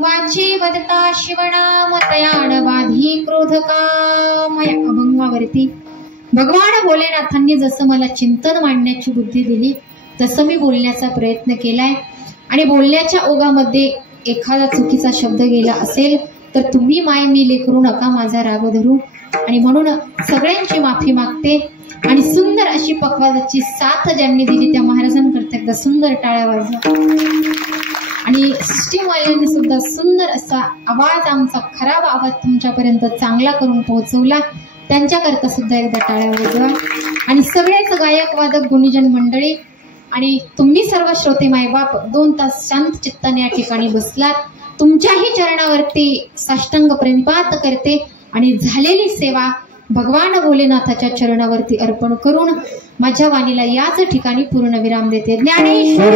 वाचे वदता शिवनाम तयान बाधी क्रोध कामया अभंगावरती भगवान भोलेनाथांनी जसं मला चिंतन मांडण्याची बुद्धी दिली तसं मी बोलण्याचा प्रयत्न केलाय आणि बोलण्याच्या ओघामध्ये एखादा चुकीचा शब्द गेला असेल तर तुम्ही माय मी लेकरू नका माझा राग धरू आणि म्हणून सगळ्यांची माफी मागते आणि सुंदर अशी पखवाजाची साथ ज्यांनी दिली त्या महाराजांकरता एकदा सुंदर टाळ्या वाजवा आणि सिस्टीमवाल्यांनी सुद्धा सुंदर असा आवाज आमचा खराब आवाज तुमच्यापर्यंत चांगला करून पोहोचवला त्यांच्याकरता सुद्धा एकदा टाळ्या वाजवा. आणि सगळेच गायक वादक गुणीजन मंडळी आणि तुम्ही सर्व श्रोते मायबाप 2 तास शांत चित्ताने या ठिकाणी बसलात. तुमच्याही चरणावरती साष्टांग प्रणिपात करते आणि झालेली सेवा भगवान भोलेनाथाच्या चरणावरती अर्पण करून माझ्या वाणीला याच ठिकाणी पूर्ण विराम देते. ज्ञानेश्वर